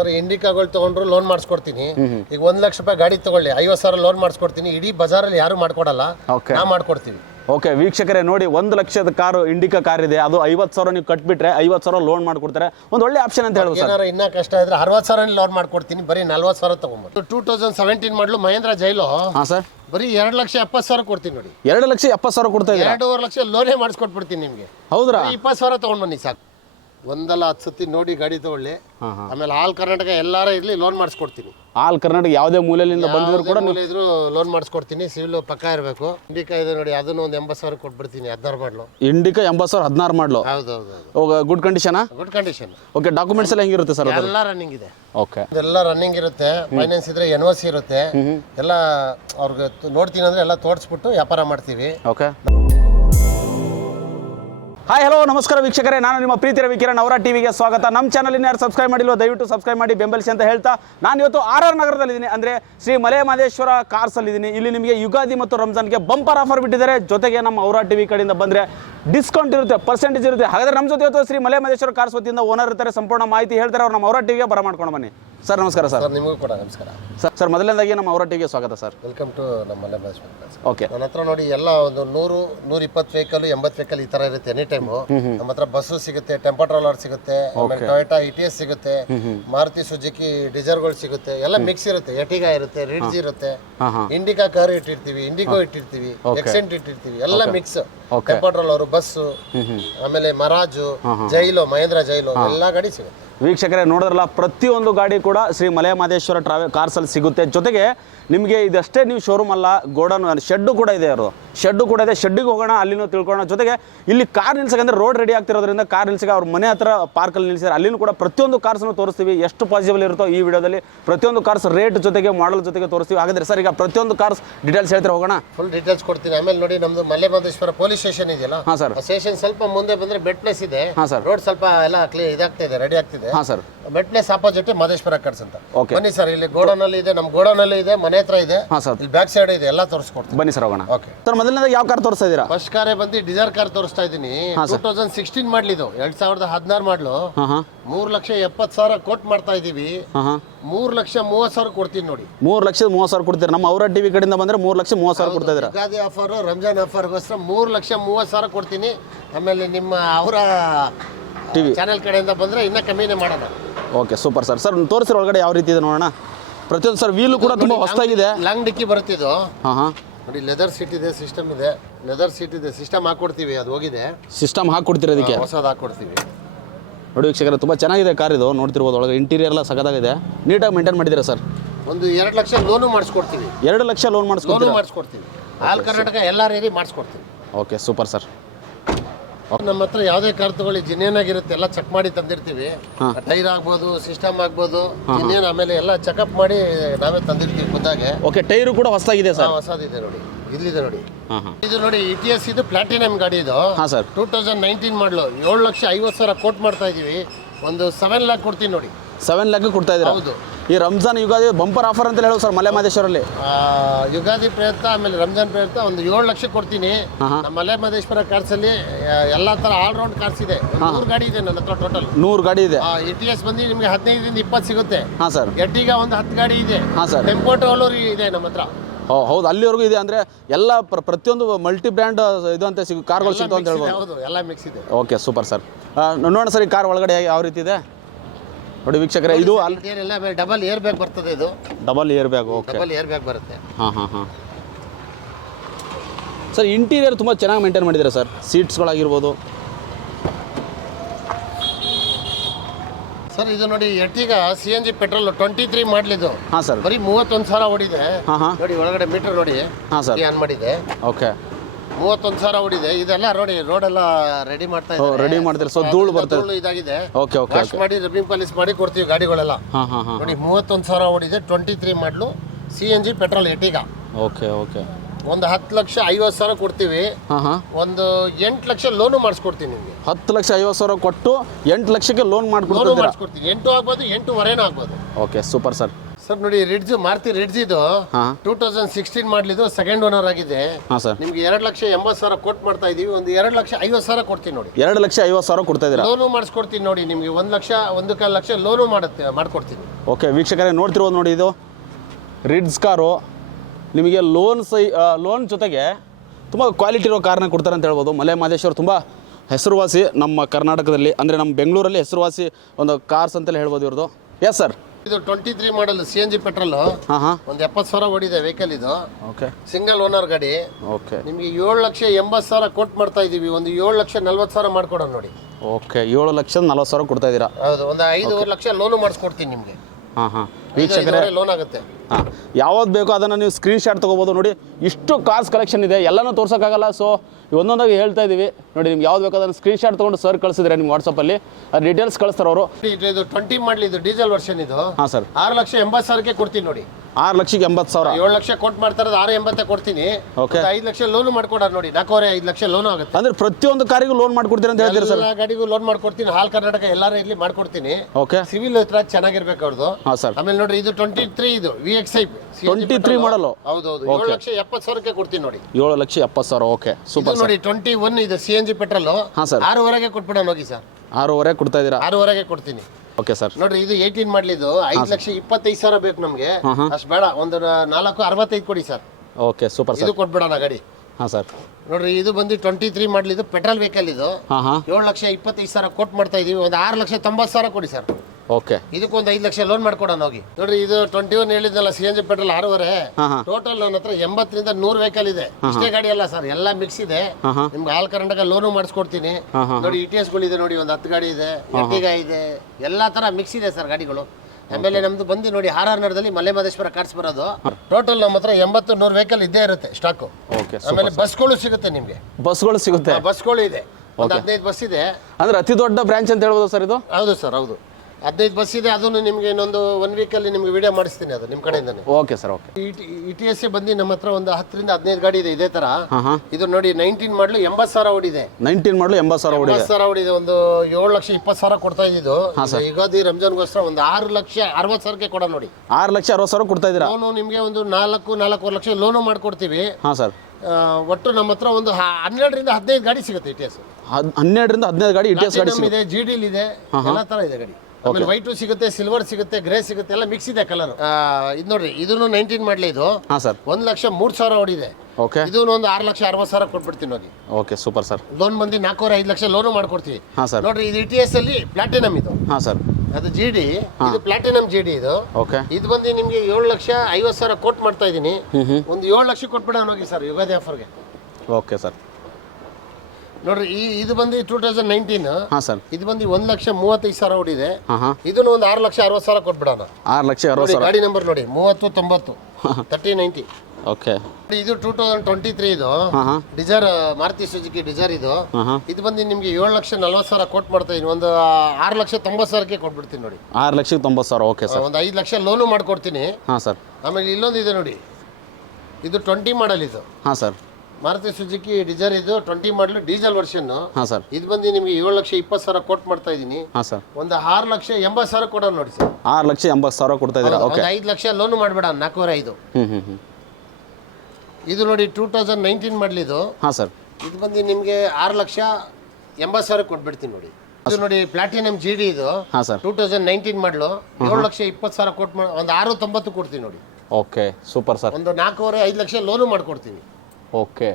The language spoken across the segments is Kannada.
ಸರ್ ಇಂಡಿಕಾಗಳು ತಗೊಂಡ್ರು ಲೋನ್ ಮಾಡಿಸ್ಕೊಡ್ತೀನಿ. ಈಗ ಒಂದ್ ಲಕ್ಷ ರೂಪಾಯಿ ಗಾಡಿ ತಗೊಳ್ಳಿ ಐವತ್ ಸಾವಿರ ಲೋನ್ ಮಾಡಿಸ್ಕೊಡ್ತೀನಿ ಇಡೀ ಬಜಾರಲ್ಲಿ ಯಾರು ಮಾಡ್ಕೊಡಲ್ಲ ಓಕೆ ನಾ ಮಾಡ್ಕೊಡ್ತೀವಿ. ಓಕೆ ವೀಕ್ಷಕರೇ ನೋಡಿ ಒಂದು ಲಕ್ಷದ ಕಾರು ಇಂಡಿಕಾ ಕಾರ್ ಇದೆ. ಅದು ಐವತ್ತು ಸಾವಿರ ನೀವು ಕಟ್ಬಿಟ್ರೆ ಐವತ್ತು ಸಾವಿರ ಲೋನ್ ಮಾಡ್ಕೊಡ್ತಾರೆ. ಒಂದು ಒಳ್ಳೆ ಆಪ್ಷನ್ ಅಂತ ಹೇಳ್ಬೋದು ಸರ್. ಏನಾರ ಇನ್ನ ಕಷ್ಟ ಇದ್ರೆ ಅರವತ್ ಸಾವಿರ ಲೋನ್ ಮಾಡ್ಕೊಡ್ತೀನಿ ಬರೀ ನಲ್ವತ್ ಸಾವಿರ ತಗೊಂಬೋದು two thousand seventeen model Mahindra Xylo? ಹಾಂ ಸರ್. ಬರೀ ಎರಡ್ ಲಕ್ಷ ಎಪ್ಪತ್ತು ಸಾವಿರ ಕೊಡ್ತೀನಿ ನೋಡಿ. ಎರಡು ಲಕ್ಷ ಎಪ್ಪತ್ತು ಸಾವಿರ ಕೊಡ್ತಾ ಇದ್ದೀರಾ ಎರಡೂವರೆ ಲಕ್ಷ ಲೋನೇ ಮಾಡಿಸ್ಕೊಟ್ಬಿಡ್ತೀನಿ ನಿಮ್ಗೆ. ಹೌದ್ರಾ? ಇಪ್ಪತ್ತು ಸಾವಿರ ತಗೊಂಡ್ ಬನ್ನಿ ಸಾಕು. ಒಂದಲ್ಲ ಹತ್ತು ಸತಿ ನೋಡಿ ಗಾಡಿ ತಗೊಳ್ಳಿ. ಆಮೇಲೆ ಆಲ್ ಕರ್ನಾಟಕ ಎಲ್ಲಾರ ಇರ್ಲಿ ಲೋನ್ ಮಾಡಿಸ್ಕೊಡ್ತೀನಿ. ಆಲ್ ಕರ್ನಾಟಕ ಯಾವುದೇ ಮೂಲೆಯಿಂದ ಬಂದಿದ್ರು ಕೂಡ ಇದ್ರು ಲೋನ್ ಮಾಡಿಸ್ಕೊಡ್ತೀನಿ ಸಿವಿಲ್ ಪಕ್ಕ ಇರಬೇಕು. ಇಂಡಿಕಾ ಇದೆ ನೋಡಿ ಅದನ್ನು ಒಂದು ಎಂಬತ್ತು ಸಾವಿರ ಕೊಟ್ಬಿಡ್ತೀನಿ ಹದಿನಾರು ಮಾಡ್ಲು. ಇಂಡಿಕಾ ಎಂಬತ್ತು ಸಾವಿರ ಹದಿನಾರು ಮಾಡ್ಲು. ಹೌದು ಹೌದು good condition good condition okay documents ಎಲ್ಲ ಹೆಂಗಿರುತ್ತೆ ಸರ್ ಎಲ್ಲ ರನ್ನಿಂಗ್ ಇದೆ. ಓಕೆ ಎಲ್ಲ ರನ್ನಿಂಗ್ ಇರುತ್ತೆ. ಫೈನಾನ್ಸ್ ಇದ್ರೆ ಎನ್ ಸಿ ಇರುತ್ತೆ. ಎಲ್ಲ ಅವ್ರಿಗೆ ನೋಡ್ತೀನಿ ಅಂದ್ರೆ ಎಲ್ಲ ತೋರಿಸ್ಬಿಟ್ಟು ವ್ಯಾಪಾರ ಮಾಡ್ತೀವಿ. ಓಕೆ ಹಾಯ್ ಹಲೋ ನಮಸ್ಕಾರ ವೀಕ್ಷಕರೇ. ನಾನು ನಿಮ್ಮ ಪ್ರೀತಿ ರವಿ ಕಿರಣ್ ಅವರ ಟಿವಿಗೆ ಸ್ವಾಗತ. ನಮ್ಮ ಚಾನಲ್ ಯಾರು ಸಬ್ಸ್ಕ್ರೈಬ್ ಮಾಡಿಲ್ವೋ, ದಯವಿಟ್ಟು ಸಬ್ಸ್ಕ್ರೈಬ್ ಮಾಡಿ ಬೆಂಬಲಿಸಿ ಅಂತ ಹೇಳ್ತಾ, ನಾನು ಇವತ್ತು ಆರ್ ಆರ್ ನಗರದಲ್ಲಿದ್ದೀನಿ. ಅಂದರೆ ಶ್ರೀ ಮಲೆ ಮಹದೇಶ್ವರ ಕಾರ್ಸಲ್ಲಿದ್ದೀನಿ ಇಲ್ಲಿ ನಿಮಗೆ ಯುಗಾದಿ ಮತ್ತು ರಂಜಾನ್ಗೆ ಬಂಪರ್ ಆಫರ್ ಬಿಟ್ಟಿದ್ದಾರೆ. ಜೊತೆಗೆ ನಮ್ಮ ಅವರ ಟಿವಿ ಕಡೆಯಿಂದ ಬಂದರೆ ಡಿಸ್ಕೌಂಟ್ ಇರುತ್ತೆ ಪರ್ಸೆಂಟೇಜ್ ಇರುತ್ತೆ. ಹಾಗಾದರೆ ನಮ್ಮ ಜೊತೆ ಇವತ್ತು ಶ್ರೀ ಮಲೆ ಮಹದೇಶ್ವರ ಕಾರ್ಸ್ ವತಿಯಿಂದ ಓನರ್ ಇರ್ತಾರೆ. ಸಂಪೂರ್ಣ ಮಾಹಿತಿ ಹೇಳ್ತಾರೆ. ಅವ್ರು ನಮ್ಮ ಅವರ ಟಿವಿಗೆ ಬರ ಮಾಡ್ಕೊಂಡು ಬನ್ನಿ. ಸರ್ ನಮಸ್ಕಾರ ಸರ್. ಸರ್ ನಿಮಗೂ ಕೂಡ ನಮಸ್ಕಾರ. ಸರ್ ಸರ್ ಮೊದಲನೇದಾಗಿ ನಮ್ಮ ಅವರ ಟಿವಿಗೆ ಸ್ವಾಗತ ಸರ್. ವೆಲ್ಕಮ್ ಟು ನಮ್ಮ ಮನೆ. ಓಕೆ ನನ್ನ ಹತ್ರ ನೋಡಿ ಎಲ್ಲ ಒಂದು ನೂರು ನೂರ ಇಪ್ಪತ್ತು ವೆಹಿಕಲ್ ಎಂಬತ್ತು ವೆಹಿಕಲ್ ಈ ತರ ಇರುತ್ತೆ ಎನಿ ಟೈಮು ನಮ್ಮ ಹತ್ರ ಬಸ್ಸು ಸಿಗುತ್ತೆ ಟೆಂಪೋ ಟ್ರಾಲರ್ ಸಿಗುತ್ತೆ ಆಮೇಲೆ ಟೊಯೋಟಾ ಇ ಟಿ ಎಸ್ ಸಿಗುತ್ತೆ ಮಾರುತಿ ಸುಜುಕಿ ಡಿಸೈರ್ಗಳು ಸಿಗುತ್ತೆ ಎಲ್ಲ ಮಿಕ್ಸ್ ಇರುತ್ತೆ ಎಟಿಗಾ ಇರುತ್ತೆ ರಿಡ್ಜ್ ಇರುತ್ತೆ. ಇಂಡಿಕಾ ಕಾರ್ ಇಟ್ಟಿರ್ತೀವಿ ಇಂಡಿಗೋ ಇಟ್ಟಿರ್ತೀವಿ ಎಕ್ಸೆಂಟ್ ಇಟ್ಟಿರ್ತೀವಿ ಎಲ್ಲ ಮಿಕ್ಸ್. ಟೆಂಪೋ ಟ್ರಾಲರ್ ಬಸ್ಸು ಆಮೇಲೆ ಮರಾಜು ಜೈಲು ಮಹೇಂದ್ರ ಜೈಲು ಎಲ್ಲಾ ಗಾಡಿ ಸಿಗುತ್ತೆ. ವೀಕ್ಷಕರೇ ನೋಡಿದ್ರಲ್ಲ ಪ್ರತಿಯೊಂದು ಗಾಡಿ ಕೂಡ ಶ್ರೀ ಮಲೆ ಮಹದೇಶ್ವರ ಟ್ರಾವೆಲ್ ಕಾರ್ಸಲ್ಲಿ ಸಿಗುತ್ತೆ. ಜೊತೆಗೆ ನಿಮಗೆ ಇದಷ್ಟೇ ನೀವು ಶೋರೂಮ್ ಅಲ್ಲ ಗೋಡನ್ ಶೆಡ್ಡು ಕೂಡ ಇದೆ ಅವರು ಶೆಡ್ಡು ಕೂಡ ಇದೆ ಶೆಡ್ಡಿಗೆ ಹೋಗೋಣ ಅಲ್ಲಿನೂ ತಿಳ್ಕೊಳ್ಳೋಣ. ಜೊತೆಗೆ ಇಲ್ಲಿ ಕಾರ್ ನಿಲ್ಸಕ್ಕೆ ರೋಡ್ ರೆಡಿ ಆಗ್ತಿರೋದ್ರಿಂದ ಕಾರ್ ನಿಲ್ಸಕ್ಕೆ ಅವ್ರ ಮನೆ ಹತ್ರ ಪಾರ್ಕಲ್ಲಿ ನಿಲ್ಸಿದ್ದಾರೆ ಅಲ್ಲಿನೂ ಕೂಡ ಪ್ರತಿಯೊಂದು ಕಾರ್ಸನ್ನು ತೋರಿಸ್ತೀವಿ. ಎಷ್ಟು ಪಾಸಿಬಲ್ ಇರುತ್ತೋ ಈ ವಿಡಿಯೋದಲ್ಲಿ ಪ್ರತಿಯೊಂದು ಕಾರ್ಸ್ ರೇಟ್ ಜೊತೆಗೆ ಮಾಡಲ್ ಜೊತೆಗೆ ತೋರಿಸ್ತೀವಿ. ಹಾಗಾದ್ರೆ ಸರ್ ಈಗ ಪ್ರತಿಯೊಂದು ಕಾರ್ಸ್ ಡೀಟೇಲ್ಸ್ ಹೇಳ್ತಾರೆ ಹೋಗೋಣ? ಫುಲ್ ಡೀಟೇಲ್ಸ್ ಕೊಡ್ತೀನಿ. ಆಮೇಲೆ ನೋಡಿ ನಮ್ದು ಮಲೆ ಮಹದೇಶ್ವರ ಪೊಲೀಸ್ ಸ್ಟೇಷನ್ ಇದೆಯಲ್ಲ? ಹಾಂ ಸರ್. ಸ್ಟೇಷನ್ ಸ್ವಲ್ಪ ಮುಂದೆ ಬಂದ್ರೆ ಬೆಡ್ ಪ್ಲೇಸ್ ಇದೆ. ಹಾಂ ಸರ್. ರೋಡ್ ಸ್ವಲ್ಪ ಎಲ್ಲ ಕ್ಲೀ ಇದಾಗ್ತಾ ಇದೆ ರೆಡಿ ಆಗ್ತಿದೆ ಹಾಂ ಸರ್. ಪ್ಲೇಸ್ ಆಪೋಸಿಟ್ ಮಹದೇಶ್ವರ ಕಟ್ಸ್ ಅಂತ. Okay. ಬನ್ನಿ ಸರ್ ಇಲ್ಲಿ ಗೋಡನ್ ಅಲ್ಲಿ ಇದೆ ನಮ್ಮ ಗೋಡನ್ ಅಲ್ಲಿ ಇದೆ ಮನೆ ಹತ್ರ ಇದೆ ಹಾಂ ಸರ್. ಇಲ್ಲಿ ಬ್ಯಾಕ್ ಸೈಡ್ ಇದೆ ಎಲ್ಲ ತೋರಿಸ್ಕೊಡ್ತೀನಿ. ಬನ್ನಿ ಸರ್ ಹೋಗೋಣ. ಓಕೆ ಸರ್ ಮೊದಲನೇದಾಗ ಯಾವ ಕಾರ್ ತೋರಿಸ್ತಾ ಇದ್ದೀರಾ? ಫಸ್ಟ್ ಕಾರೇ ಬಂದು ಡಿಸೈರ್ ಕಾರ್ ತೋರಿಸ್ತಾ ಇದ್ದೀನಿ. ಟೂ ತೌಸಂಡ್ ಸಿಕ್ಸ್ಟೀನ್ ಮಾಡ್ಲಿದ್ದು ಎರಡ್ ಸಾವಿರದ ಹದಿನಾರು ಮಾಡ್ಲು. ಹಾಂ ಹಾಂ. ಮೂರ್ ಲಕ್ಷ ಎಪ್ಪತ್ತು ಸಾವಿರ ಕೋಟ್ ಮಾಡ್ತಾ ಇದೀವಿ ಹಾಂ ಹಾಂ. ಮೂರ್ ಲಕ್ಷ ಮೂವತ್ತು ಸಾವಿರ ಕೊಡ್ತೀನಿ ನೋಡಿ. ಮೂರು ಲಕ್ಷದ ಮೂವತ್ತು ಸಾವಿರ ಕೊಡ್ತೀರಾ? ನಮ್ಮ ಅವರ ಟಿವಿ ಕಡೆಯಿಂದ ಬಂದರೆ ಮೂರು ಲಕ್ಷ ಮೂವತ್ತು ಸಾವಿರ ಕೊಡ್ತಾ ಇದ್ದೀರಾ? ಯುಗಾದಿ ಆಫರ್ ರಂಜಾನ್ ಆಫರ್ಗೋಸ್ಕರ ಮೂರು ಲಕ್ಷ ಮೂವತ್ತು ಸಾವಿರ ಕೊಡ್ತೀನಿ. ಆಮೇಲೆ ನಿಮ್ಮ ಅವರ ಟಿವಿ. ಚಾನೆಲ್ ಕಡೆಯಿಂದ ಬಂದ್ರೆ ಇನ್ನ ಕಮ್ಮಿನೇ ಮಾಡೋಣ. Okay super sir. ಸರ್ ತೋರಿಸಿರೋ ಒಳಗಡೆ ಯಾವ ರೀತಿ ಇದೆ ನೋಡೋಣ. ಪ್ರತಿಯೊಂದು ಸರ್ ವೀಲು ಕೂಡ ತುಂಬ ಹೊಸದಾಗಿದೆ. ಲಾಂಗ್ ಡಿಕ್ಕಿ ಬರುತ್ತಿದ್ದು ಹಾಂ ಹಾಂ. ನೋಡಿ ಲೆದರ್ ಸೀಟ್ ಇದೆ ಸಿಸ್ಟಮ್ ಇದೆ. ಲೆದರ್ ಸೀಟ್ ಇದೆ ಸಿಸ್ಟಮ್ ಹಾಕ್ಕೊಡ್ತೀವಿ ಅದು ಹೋಗಿದೆ. ಸಿಸ್ಟಮ್ ಹಾಕ್ಕೊಡ್ತೀರ ಅದಕ್ಕೆ ಹೊಸದು ಹಾಕೊಡ್ತೀವಿ. ನೋಡಿ ವೀಕ್ಷಕರೇ ತುಂಬ ಚೆನ್ನಾಗಿದೆ ಕಾರ್ ಇದು. ನೋಡ್ತಿರ್ಬೋದು ಒಳಗೆ ಇಂಟೀರಿಯರ್ ಎಲ್ಲ ಸಗದಾಗಿದೆ. ನೀಟಾಗಿ ಮೇಂಟೈನ್ ಮಾಡಿದ್ದೀರಾ ಸರ್? ಒಂದು ಎರಡು ಲಕ್ಷ ಲೋನು ಮಾಡಿಸ್ಕೊಡ್ತೀವಿ. ಎರಡು ಲಕ್ಷ ಲೋನ್ ಮಾಡಿಸ್ಕೊಡ್ತೀರಾ? ಮಾಡಿಸ್ಕೊಡ್ತೀವಿ. ಆಲ್ ಕರ್ನಾಟಕ ಎಲ್ಲ ರೀತಿ ಮಾಡಿಸ್ಕೊಡ್ತೀವಿ. ಓಕೆ ಸೂಪರ್ ಸರ್ ನಮ್ಮ ಹತ್ರ ಯಾವುದೇ ಕಾರ್ ತಗೊಳ್ಳಿ ಜಿನೇನ್ ಆಗಿರುತ್ತೆ ಎಲ್ಲ ಚೆಕ್ ಮಾಡಿ ತಂದಿರ್ತೀವಿ. ಟೈರ್ ಆಗ್ಬೋದು ಸಿಸ್ಟಮ್ ಆಗ್ಬೋದು ಜಿನೇನ್ ಆಮೇಲೆ ಎಲ್ಲ ಚೆಕಪ್ ಮಾಡಿ ನಾವೇ ತಂದಿರ್ತೀವಿ ಖುದ್ದಾಗೆ. ಓಕೆ ಟೈರು ಕೂಡ ಹೊಸದಾಗಿದೆ ಸರ್? ಹೊಸದಿದೆ ನೋಡಿ. ಇಲ್ಲಿದೆ ನೋಡಿ. ಇದು ನೋಡಿ ಇ ಟಿ ಎಸ್ ಇದು ಪ್ಲಾಟಿನಮ್ ಗಾಡಿ ಇದು. ಹಾಂ ಸರ್. ಟೂ ತೌಸಂಡ್ ನೈನ್ಟೀನ್ ಮಾಡಲು ಏಳು ಲಕ್ಷ ಐವತ್ತು ಸಾವಿರ ಕೋಟ್ ಮಾಡ್ತಾ ಇದೀವಿ. ಒಂದು ಸೆವೆನ್ ಲ್ಯಾಕ್ ಕೊಡ್ತೀನಿ ನೋಡಿ. ಸೆವೆನ್ ಲ್ಯಾಕ್ ಕೊಡ್ತಾ ಇದ್ದೀರಾ? ಹೌದು. ಈ ರಂಜಾನ್ ಯುಗಾದಿ ಬಂಪರ್ ಆಫರ್ ಅಂತ ಹೇಳೋ ಸರ್ ಮಲೆ ಮಹದೇಶ್ವರಲ್ಲಿ. ಆ, ಯುಗಾದಿ ಪ್ರಯತ್ನ ಆಮೇಲೆ ರಂಜಾನ್ ಪ್ರಯುಕ್ತ ಒಂದು ಏಳು ಲಕ್ಷ ಕೊಡ್ತೀನಿ. ನಮ್ಮ ಮಲೆ ಮಹದೇಶ್ವರ ಕಾರ್ಸ್ ಅಲ್ಲಿ ಆ, ಎಲ್ಲಾ ತರ ಆಲ್ ರೌಂಡ್ ಕಾರ್ಸ್ ಇದೆ. ಮೂರು ಗಾಡಿ ಇದೆ ನನ್ನ ಹತ್ರ ಟೋಟಲ್ ನೂರು ಗಾಡಿ ಇದೆ. ಎ ಟಿ ಎಸ್ ಬಂದು ನಿಮ್ಗೆ ಹದಿನೈದರಿಂದ ಇಪ್ಪತ್ತು ಸಿಗುತ್ತೆ. ಹಾಂ ಸರ್ ಎಟ್ಟಿಗ ಒಂದು ಹತ್ತು ಗಾಡಿ ಇದೆ. ಹಾಂ ಸರ್ ಟೆಂಪೋ ಟ್ರಾವಲರ್ ಇದೆ ನಮ್ಮ ಹತ್ರ. ಓ ಹೌದು ಅಲ್ಲಿವರೆಗೂ ಇದೆ ಅಂದರೆ ಎಲ್ಲ ಪ್ರ- ಪ್ರತಿಯೊಂದು ಮಲ್ಟಿ ಬ್ರ್ಯಾಂಡ್ ಇದು ಅಂತ ಸಿಗು ಕಾರ್ಗಳು ಸಿಗ್ತಾವೆ ಅಂತ mix ಇದೆ, ಹೇಳ್ಬೋದು. ಹೌದು ಎಲ್ಲ ಮಿಕ್ಸ್ ಇದೆ. ಓಕೆ ಸೂಪರ್ ಸರ್ ನೋಡೋಣ ಸರ್ ಈ ಕಾರ್ ಒಳಗಡೆ ಯಾವ ರೀತಿ ಇದೆ? ನೋಡಿ ವೀಕ್ಷಕರೇ ಇದು ಅಲ್ಲಿ ಏನಿಲ್ಲ ಆಮೇಲೆ ಡಬಲ್ ಏರ್ ಬ್ಯಾಗ್ ಬರ್ತದೆ ಇದು. Double air bag okay double air bag ಬರುತ್ತೆ. ಹಾಂ ಹಾಂ ಹಾಂ. ಸರ್ ಇಂಟೀರಿಯರ್ ತುಂಬ ಚೆನ್ನಾಗಿ ಮೇಂಟೈನ್ ಮಾಡಿದ್ದೀರಾ ಸರ್? ಸೀಟ್ಸ್ಗಳಾಗಿರ್ಬೋದು ಸರ್ ಇದು ನೋಡಿ Ertiga C N G petrol twenty three ಮಾಡಲಿದ್ದು ಹಾಂ ಸರ್. ಬರೀ ಮೂವತ್ತೊಂದು ಸಾವಿರ ಓಡಿದೆ. ಹಾಂ ಹಾಂ. ನೋಡಿ ಒಳಗಡೆ ಮೀಟರ್ ನೋಡಿ. ಹಾಂ ಸರ್. ಆನ್ ಮಾಡಿದೆ. ಓಕೆ ಮೂವತ್ತೊಂದು ಸಾವಿರ ಓಡಿದೆ. ಇದೆಲ್ಲ ನೋಡಿ ರೋಡೆಲ್ಲ ರೆಡಿ ಮಾಡ್ತಾ ಇದ್ದಾರೆ. ರೆಡಿ ಮಾಡ್ತಾರೆ ಸೊ ಧೂಳು ಬರ್ತದೆ. ಧೂಳು ಇದಾಗಿದೆ. ಓಕೆ ಓಕೆ ವಾಶ್ ಮಾಡಿ ರಬ್ಬಿಂಗ್ ಪಾಲಿಸ್ ಮಾಡಿ ಕೊಡ್ತೀವಿ ಗಾಡಿಗಳೆಲ್ಲ. ಹಾಂ ಹಾಂ ಹಾಂ ನೋಡಿ ಮೂವತ್ತೊಂದು ಸಾವಿರ ಓಡಿದೆ. Twenty three model C N G petrol Ertiga okay okay ಒಂದು ಹತ್ತು ಲಕ್ಷ ಐವತ್ತು ಸಾವಿರ ಕೊಡ್ತೀವಿ. ಹಾಂ ಹಾಂ. ಒಂದು ಎಂಟು ಲಕ್ಷ ಲೋನು ಮಾಡಿಸ್ಕೊಡ್ತೀನಿ ನಿಮಗೆ. ಹತ್ತು ಲಕ್ಷ ಐವತ್ತು ಸಾವಿರ ಕೊಟ್ಟು ಎಂಟು ಲಕ್ಷಕ್ಕೆ ಲೋನ್ ಲೋನು ಮಾಡಿಸ್ಕೊಡ್ತೀನಿ ಎಂಟು ಆಗ್ಬೋದು ಎಂಟೂವರೆನೂ ಆಗ್ಬೋದು. ಓಕೆ ಸೂಪರ್ ಸರ್ ಸರ್ ನೋಡಿ ರಿಡ್ಜ್ ಮಾರುತಿ ರಿಡ್ಜ್ ಇದು ಹಾಂ. ಟೂ ತೌಸಂಡ್ ಸಿಕ್ಸ್ಟೀನ್ ಮಾಡಲಿದ್ದು ಸೆಕೆಂಡ್ ಓನರ್ ಆಗಿದೆ. ಹಾಂ ಸರ್. ನಿಮ್ಗೆ ಎರಡು ಲಕ್ಷ ಎಂಬತ್ತು ಸಾವಿರ ಕೊಟ್ಟು ಮಾಡ್ತಾ ಇದೀವಿ. ಒಂದು ಎರಡು ಲಕ್ಷ ಐವತ್ತು ಸಾವಿರ ಕೊಡ್ತೀನಿ ನೋಡಿ. ಎರಡು ಲಕ್ಷ ಐವತ್ತು ಸಾವಿರ ಕೊಡ್ತಾ ಇದ್ದೀರಾ? ಲೋನು ಮಾಡಿಸ್ಕೊಡ್ತೀನಿ ನೋಡಿ ನಿಮಗೆ. ಒಂದು ಲಕ್ಷ ಒಂದು ಕಾಲು ಲಕ್ಷ ಲೋನು ಮಾಡುತ್ತೆ ಮಾಡ್ಕೊಡ್ತೀನಿ. ಓಕೆ ವೀಕ್ಷಕರೇ ನೋಡ್ತಿರೋದು ನೋಡಿ ಇದು. ರಿಡ್ಸ್ ಕಾರು ನಿಮಗೆ ಲೋನ್ ಸೈ ಲೋನ್ ಜೊತೆಗೆ ತುಂಬ ಕ್ವಾಲಿಟಿ ಇರೋ ಕಾರನ್ನ ಕೊಡ್ತಾರೆ ಅಂತ ಹೇಳ್ಬೋದು. ಮಲೆ ಮಹದೇಶ್ವರ್ ತುಂಬ ಹೆಸರುವಾಸಿ ನಮ್ಮ ಕರ್ನಾಟಕದಲ್ಲಿ ಅಂದರೆ ನಮ್ಮ ಬೆಂಗಳೂರಲ್ಲಿ ಹೆಸರುವಾಸಿ ಒಂದು ಕಾರ್ಸ್ ಅಂತಲೇ ಹೇಳ್ಬೋದು ಇವ್ರದ್ದು. ಎಸ್ ಸರ್ ಇದು twenty three model C N G petrol ಹಾಂ ಹಾಂ. ಒಂದು ಎಪ್ಪತ್ತು ಸಾವಿರ ಓಡಿದೆ ವೆಹಿಕಲ್ ಇದು. ಓಕೆ ಸಿಂಗಲ್ ಓನರ್ ಗಾಡಿ. ಓಕೆ ನಿಮಗೆ ಏಳು ಲಕ್ಷ ಎಂಬತ್ತು ಸಾವಿರ ಕೊಟ್ಟು ಮಾಡ್ತಾ ಇದೀವಿ. ಒಂದು ಏಳು ಲಕ್ಷ ನಲ್ವತ್ತು ಸಾವಿರ ಮಾಡ್ಕೊಡೋಣ ನೋಡಿ. ಓಕೆ ಏಳು ಲಕ್ಷದ ನಲ್ವತ್ತು ಸಾವಿರ ಕೊಡ್ತಾ ಇದ್ದೀರಾ ಹೌದು. ಒಂದು ಐದೂವರೆ ಲಕ್ಷ ಲೋನು ಮಾಡಿಸ್ಕೊಡ್ತೀನಿ ನಿಮಗೆ. ಹಾಂ ಹಾಂ. ವೀಕ್ಷಕರೇ ಲೋನ್ ಆಗುತ್ತೆ. ಹಾಂ ಯಾವ್ದು ಬೇಕೋ ಅದನ್ನು ನೀವು ಸ್ಕ್ರೀನ್ ಶಾಟ್ ತೊಗೋಬೋದು. ನೋಡಿ ಇಷ್ಟು ಕಾರ್ಸ್ ಕಲೆಕ್ಷನ್ ಇದೆ. ಎಲ್ಲನೂ ತೋರ್ಸೋಕ್ಕಾಗಲ್ಲ. ಸೊ ಒಂದೊಂದಾಗಿ ಹೇಳ್ತಾ ಇದ್ದೀವಿ ನೋಡಿ ನಿಮ್ಗೆ ಯಾವ್ದು ಬೇಕೋ ಅದನ್ನು ಸ್ಕ್ರೀನ್ಶಾಟ್ ತೊಗೊಂಡು ಸರ್ ಕಳಿಸಿದ್ರೆ ನಿಮ್ಗೆ ವಾಟ್ಸಪ್ಪಲ್ಲಿ ಅದು ಡೀಟೇಲ್ಸ್ ಕಳಿಸ್ತಾರೆ ಅವರು. ಇದು ಟ್ವೆಂಟಿ ಮಾಡಲಿ ಇದು ಡೀಸೆಲ್ ವರ್ಷನ್ ಇದು. ಹಾಂ ಸರ್ ಆರು ಲಕ್ಷ ಎಂಬತ್ತು ಸಾವಿರಕ್ಕೆ ಕೊಡ್ತೀನಿ ನೋಡಿ. ಆರು ಲಕ್ಷಕ್ಕೆ ಎಂಬತ್ತು ಸಾವಿರ. ಏಳು ಲಕ್ಷ ಕೊಟ್ಟು ಮಾಡ್ತಾರದು ಆರು ಎಂಬತ್ತೆ ಕೊಡ್ತೀನಿ. Okay. ಐದು ಲಕ್ಷ ಲೋನ್ ಮಾಡ್ಕೊಡೋಣ ನೋಡಿ. ನಾಲ್ಕೂವರೆ ಐದು ಲಕ್ಷ ಲೋನ್ ಆಗುತ್ತೆ. ಅಂದ್ರೆ ಪ್ರತಿಯೊಂದು ಕಾರಿಗೂ ಲೋನ್ ಮಾಡ್ಕೊಡ್ತೀರಾ ಅಂತ ಹೇಳ್ತೀರಾ ಸರ್? ಎಲ್ಲ ಗಾಡಿಗೂ ಲೋನ್ ಮಾಡ್ಕೊಡ್ತೀನಿ. ಹಾಲ್ ಕರ್ನಾಟಕ ಎಲ್ಲಾರು ಇಲ್ಲಿ ಮಾಡ್ಕೊಡ್ತೀನಿ. ಓಕೆ ಸಿವಿಲ್ ಹತ್ರ ಚೆನ್ನಾಗಿರ್ಬೇಕು ಅವ್ರದ್ದು ಹಾಂ ಸರ್ ಆಮೇಲೆ ನೋಡ್ರಿ ಇದು ಟ್ವೆಂಟಿ ತ್ರೀ ಇದು ವಿ ಎಕ್ಸ್ ಐ 23 model? ಹೌದು ಏಳು ಲಕ್ಷ ಎಪ್ಪತ್ತು ಸಾವಿರಕ್ಕೆ ಕೊಡ್ತೀನಿ ನೋಡಿ. ಏಳು ಲಕ್ಷ ಎಪ್ಪತ್ತು ಸಾವಿರ ಓಕೆ ಸೂಪರ್ ಸರ್ ನೋಡಿ ಟ್ವೆಂಟಿ ಒನ್ ಇದು ಸಿ ಎನ್ ಜಿ ಪೆಟ್ರೋಲ್ ಹಾಂ ಸರ್ ಆರೂವರೆಗೆ ಕೊಟ್ಬಿಡೋಣ ಹೋಗಿ ಸರ್ ಆರೂವರೆ ಕೊಡ್ತಾ ಇದ್ದೀರಾ? ಆರೂವರೆಗೆ ಕೊಡ್ತೀನಿ. ಓಕೆ ಸರ್ ನೋಡ್ರಿ ಇದು ಏಯ್ಟೀನ್ ಮಾಡ್ಲಿದ್ದು ಐದು ಲಕ್ಷ ಇಪ್ಪತ್ತೈದು ಸಾವಿರ ಬೇಕು ನಮಗೆ. ಅಷ್ಟು ಬೇಡ ಒಂದು ನಾಲ್ಕು ಅರವತ್ತೈದು ಕೊಡಿ ಸರ್ ಓಕೆ ಸೂಪರ್ ಇದು ಕೊಟ್ಬಿಡೋಣ ಗಾಡಿ. ಹಾಂ ಸರ್ ನೋಡ್ರಿ ಇದು ಬಂದು ಟ್ವೆಂಟಿ ತ್ರೀ ಮಾಡ್ಲಿದ್ದು ಪೆಟ್ರೋಲ್ ವೆಹಿಕಲ್ ಇದು. ಏಳು ಲಕ್ಷ ಇಪ್ಪತ್ತೈದು ಸಾವಿರ ಕೊಟ್ಟು ಮಾಡ್ತಾ ಇದೀವಿ ಒಂದು ಆರು ಲಕ್ಷ ತೊಂಬತ್ತು ಸಾವಿರ ಕೊಡಿ ಸರ್ ಓಕೆ ಇದಕ್ಕೊಂದು ಐದು ಲಕ್ಷ ಲೋನ್ ಮಾಡ್ಕೊಡೋಣ ಹೋಗಿ. ನೋಡ್ರಿ ಇದು ಟ್ವೆಂಟಿ ಒನ್ ಹೇಳಿದ್ನಲ್ಲ ಸಿ ಎನ್ ಜಿ ಪೆಟ್ರೋಲ್ ಆರೂವರೆ. ಹಾಂ ಹಾಂ. ಟೋಟಲ್ ನನ್ನ ಹತ್ರ ಎಂಬತ್ತರಿಂದ ನೂರು ವೆಹಿಕಲ್ ಇದೆ. ಇಷ್ಟೇ ಗಾಡಿ ಅಲ್ಲ ಸರ್ ಎಲ್ಲ ಮಿಕ್ಸ್ ಇದೆ. ಹಾಂ ಹಾಂ. ನಿಮ್ಗೆ ಆಲ್ ಕರ್ನಾಟಕ ಲೋನು ಮಾಡಿಸ್ಕೊಡ್ತೀನಿ. ಹಾಂ ಹಾಂ ನೋಡಿ ಇ ಟಿ ಎಸ್ಗಳಿದೆ ನೋಡಿ ಒಂದು ಹತ್ತು ಗಾಡಿ ಇದೆ ಎರ್ಟಿಗ ಇದೆ ಎಲ್ಲ ತರ ಮಿಕ್ಸ್ ಇದೆ ಸರ್ ಗಾಡಿಗಳು. ಆಮೇಲೆ ನಮ್ದು ಬಂದು ನೋಡಿ ಆರ್ ಆರ್ ನಗರದಲ್ಲಿ ಮಲೆ ಮಹದೇಶ್ವರ ಕಾರ್ಸ್ ಬರೋದು ಟೋಟಲ್ ನಮ್ಮ ಹತ್ರ ಎಂಬತ್ತು ನೂರು ವೆಹಿಕಲ್ ಇದ್ದೇ ಇರುತ್ತೆ ಸ್ಟಾಕು ಓಕೆ ಆಮೇಲೆ ಬಸ್ಗಳು ಸಿಗುತ್ತೆ ನಿಮಗೆ. ಬಸ್ಗಳು ಸಿಗುತ್ತೆ? ಬಸ್ಗಳು ಇದೆ. ಒಂದು ಹದಿನೈದು ಬಸ್ ಇದೆ. ಅಂದ್ರೆ ಅತಿ ದೊಡ್ಡ ಬ್ರಾಂಚ್ ಅಂತ ಹೇಳ್ಬೋದು ಸರ್ ಇದು? ಹೌದು ಸರ್ ಹೌದು. ಹದಿನೈದು ಬಸ್ ಇದೆ ಅದನ್ನು ನಿಮಗೆ ಇನ್ನೊಂದು ಒನ್ ವೀಕಲ್ಲಿ ನಿಮಗೆ ವಿಡಿಯೋ ಮಾಡಿಸ್ತೀನಿ ಅದು ನಿಮ್ಮ ಕಡೆಯಿಂದ okay sir okay E T S ಬಂದು ನಮ್ಮ ಹತ್ರ ಒಂದು ಹತ್ತರಿಂದ ಹದಿನೈದು ಗಾಡಿ ಇದೆ ಇದೇ ತರ. ಹಾಂ ಹಾಂ. ಇದು ನೋಡಿ ನೈನ್ಟೀನ್ ಮಾಡಲು ಎಂಬತ್ತು ಸಾವಿರ ಓಡಿದೆ. ನೈನ್ಟೀನ್ ಮಾಡಲು ಎಂಬತ್ತು ಸಾವಿರ ಓಡಿದೆ. ಎಂಬತ್ತು ಸಾವಿರ ಓಡಿದೆ ಒಂದು ಏಳು ಲಕ್ಷ ಇಪ್ಪತ್ತು ಸಾವಿರ ಕೊಡ್ತಾ ಇದ್ದಿದ್ದು. ಯುಗಾದಿ ರಂಜಾನ್ಗೋಸ್ಕರ ಒಂದು ಆರು ಲಕ್ಷ ಅರವತ್ತು ಸಾವಿರಕ್ಕೆ ಕೊಡ ನೋಡಿ. ಆರು ಲಕ್ಷ ಅರವತ್ತು ಸಾವಿರ ಕೊಡ್ತಾ ಇದ್ದೀರಾ? ಲೋನು ನಿಮಗೆ ಒಂದು ನಾಲ್ಕು ನಾಲ್ಕೂವರೆ ಲಕ್ಷ ಲೋನು ಮಾಡಿಕೊಡ್ತೀವಿ. ಹಾಂ ಸರ್ ಒಟ್ಟು ನಮ್ಮ ಹತ್ರ ಒಂದು ಹನ್ನೆರಡರಿಂದ ಹದಿನೈದು ಗಾಡಿ ಸಿಗುತ್ತೆ ಇಟಿಎಸ್ ಹದ್ ಹನ್ನೆರಡರಿಂದ ಹದಿನೈದು ಗಾಡಿ ಇಟಿಎಸ್ ಗಾಡಿ ಸಿಗುತ್ತೆ. ಇದೆ ಜಿ ಡಿಲ್ ಇದೆ ಎಲ್ಲ ತರ ಇದೆ ಗಾಡಿ. ಆಮೇಲೆ ವೈಟು ಸಿಗುತ್ತೆ ಸಿಲ್ವರ್ ಸಿಗುತ್ತೆ ಗ್ರೇ ಸಿಗುತ್ತೆ ಎಲ್ಲ ಮಿಕ್ಸ್ ಇದೆ ಕಲರ್ ಇದು ನೋಡ್ರಿ ಇದನ್ನು ನೈನ್ಟೀನ್ ಮಾಡಲಿ ಇದು. ಹಾಂ ಸರ್ ಒಂದು ಲಕ್ಷ ಮೂರು ಸಾವಿರ ಹೊಡಿದೆ ಓಕೆ ಇದು ಒಂದು ಆರು ಲಕ್ಷ ಅರವತ್ತು ಸಾವಿರ ಕೊಟ್ಬಿಡ್ತೀನಿ ನೋಡಿ. ಓಕೆ ಸೂಪರ್ ಸರ್ ಲೋನ್ ಬಂದು ನಾಲ್ಕೂವರೆ ಐದು ಲಕ್ಷ ಲೋನು ಮಾಡ್ಕೊಡ್ತೀವಿ. ಹಾಂ ಸರ್ ನೋಡ್ರಿ ಇದು ಇ ಟಿ ಎಸ್ ಅಲ್ಲಿ ಪ್ಲಾಟಿನಮ್ ಇದು. ಹಾಂ ಸರ್ ಅದು ಜಿ ಡಿ ಇದು ಪ್ಲಾಟಿನಮ್ ಜಿ ಡಿ ಇದು. ಓಕೆ ಇದು ಬಂದು ನಿಮಗೆ ಏಳು ಲಕ್ಷ ಐವತ್ತು ಸಾವಿರ ಕೋಟ್ ಮಾಡ್ತಾ ಇದ್ದೀನಿ ಒಂದು ಏಳು ಲಕ್ಷ ಕೊಟ್ಬಿಡೋಣ ಹೋಗಿ ಸರ್ ಯುಗಾದಿ ಆಫರ್ಗೆ ಓಕೆ ಸರ್ ನೋಡ್ರಿ ಈ ಇದು ಬಂದು ಟೂ ತೌಸಂಡ್ ನೈನ್ಟೀನ್ ಹಾಂ ಸರ್. ಇದು ಬಂದು ಒಂದು ಲಕ್ಷ ಮೂವತ್ತೈದು ಸಾವಿರ ಹೊಡಿದೆ ಹಾಂ ಹಾಂ. ಇದನ್ನು ಒಂದು ಆರು ಲಕ್ಷ ಅರವತ್ತು ಸಾವಿರ ಕೊಟ್ಬಿಡೋಣ. ಆರು ಲಕ್ಷ ಅರವತ್ತು ನೋಡಿ ಸಾವಿರ. ಗಾಡಿ ನಂಬರ್ ನೋಡಿ ಮೂವತ್ತು ತೊಂಬತ್ತು ತರ್ಟಿ ನೈಂಟಿ ಓಕೆ. ಇದು ಟೂ ತೌಸಂಡ್ ಟ್ವೆಂಟಿ ತ್ರೀ ಇದು. ಹಾಂ ಹಾಂ. ಡಿಸೈರ್ ಮಾರುತಿ ಸುಜುಕಿ ಡಿಸೈರ್ ಇದು. ಹಾಂ ಹಾಂ. ಇದು ಬಂದು ನಿಮಗೆ ಏಳು ಲಕ್ಷ ನಲ್ವತ್ತು ಸಾವಿರ ಕೊಟ್ಟು ಮಾಡ್ತಾ ಇದೀನಿ. ಒಂದು ಆರು ಲಕ್ಷ ತೊಂಬತ್ತು ಸಾವಿರಕ್ಕೆ ಕೊಟ್ಬಿಡ್ತೀನಿ ನೋಡಿ. ಆರು ಲಕ್ಷಕ್ಕೆ ತೊಂಬತ್ತು ಸಾವಿರ ಓಕೆ ಸರ್. ಒಂದು ಐದು ಲಕ್ಷ ಲೋನು ಮಾಡ್ಕೊಡ್ತೀನಿ. ಹಾಂ ಸರ್. ಆಮೇಲೆ ಇಲ್ಲೊಂದು ಇದೆ ನೋಡಿ. ಇದು ಟ್ವೆಂಟಿ ಮಾಡಲ್ ಇದು. ಹಾಂ ಸರ್. ಮಾರುತಿ ಸುಜುಕಿ ಡಿಸೈರ್ ಇದು ಟ್ವೆಂಟಿ ಮಾಡಲು ಡೀಸೆಲ್ ವರ್ಷನ್ ಹಾಂ ಸರ್. ಇದು ಬಂದು ನಿಮಗೆ ಏಳು ಲಕ್ಷ ಇಪ್ಪತ್ತು ಸಾವಿರ ಕೋಟ್ ಮಾಡ್ತಾ ಇದ್ದೀನಿ. ಹಾಂ ಸರ್. ಒಂದು ಆರು ಲಕ್ಷ ಎಂಬತ್ತು ಸಾವಿರ ಕೊಡೋಣ ನೋಡಿ ಸರ್. ಆರು ಲಕ್ಷ ಎಂಬತ್ತು ಸಾವಿರ ಕೊಡ್ತಾ ಇದ್ದೀರಾ? ಓಕೆ. ಒಂದು ಐದು ಲಕ್ಷ ಲೋನ್ ಮಾಡಬೇಡ ನಾಲ್ಕೂವರೆ ಐದು. ಹ್ಞೂ ಹ್ಞೂ ಹ್ಞೂ ಇದು ನೋಡಿ ಟೂ ತೌಸಂಡ್ ನೈನ್ಟೀನ್ ಮಾಡಲಿದು ಹಾಂ ಸರ್. ಇದು ಬಂದು ನಿಮಗೆ ಆರು ಲಕ್ಷ ಎಂಬತ್ತು ಸಾವಿರ ಕೊಟ್ಬಿಡ್ತೀನಿ ನೋಡಿ. ಇದು ನೋಡಿ ಪ್ಲಾಟಿನಮ್ ಜಿ ಡಿ ಇದು. ಹಾಂ ಸರ್. ಟೂ ತೌಸಂಡ್ ನೈನ್ಟೀನ್ ಮಾಡಲು ಏಳು ಲಕ್ಷ ಇಪ್ಪತ್ತು ಸಾವಿರ ಕೊಟ್ಟು ಒಂದು ಆರು ತೊಂಬತ್ತು ಕೊಡ್ತೀನಿ ನೋಡಿ. Okay super sir. ಒಂದು ನಾಲ್ಕೂವರೆ ಐದು ಲಕ್ಷ ಲೋನು ಮಾಡ್ಕೊಡ್ತೀನಿ. ಓಕೆ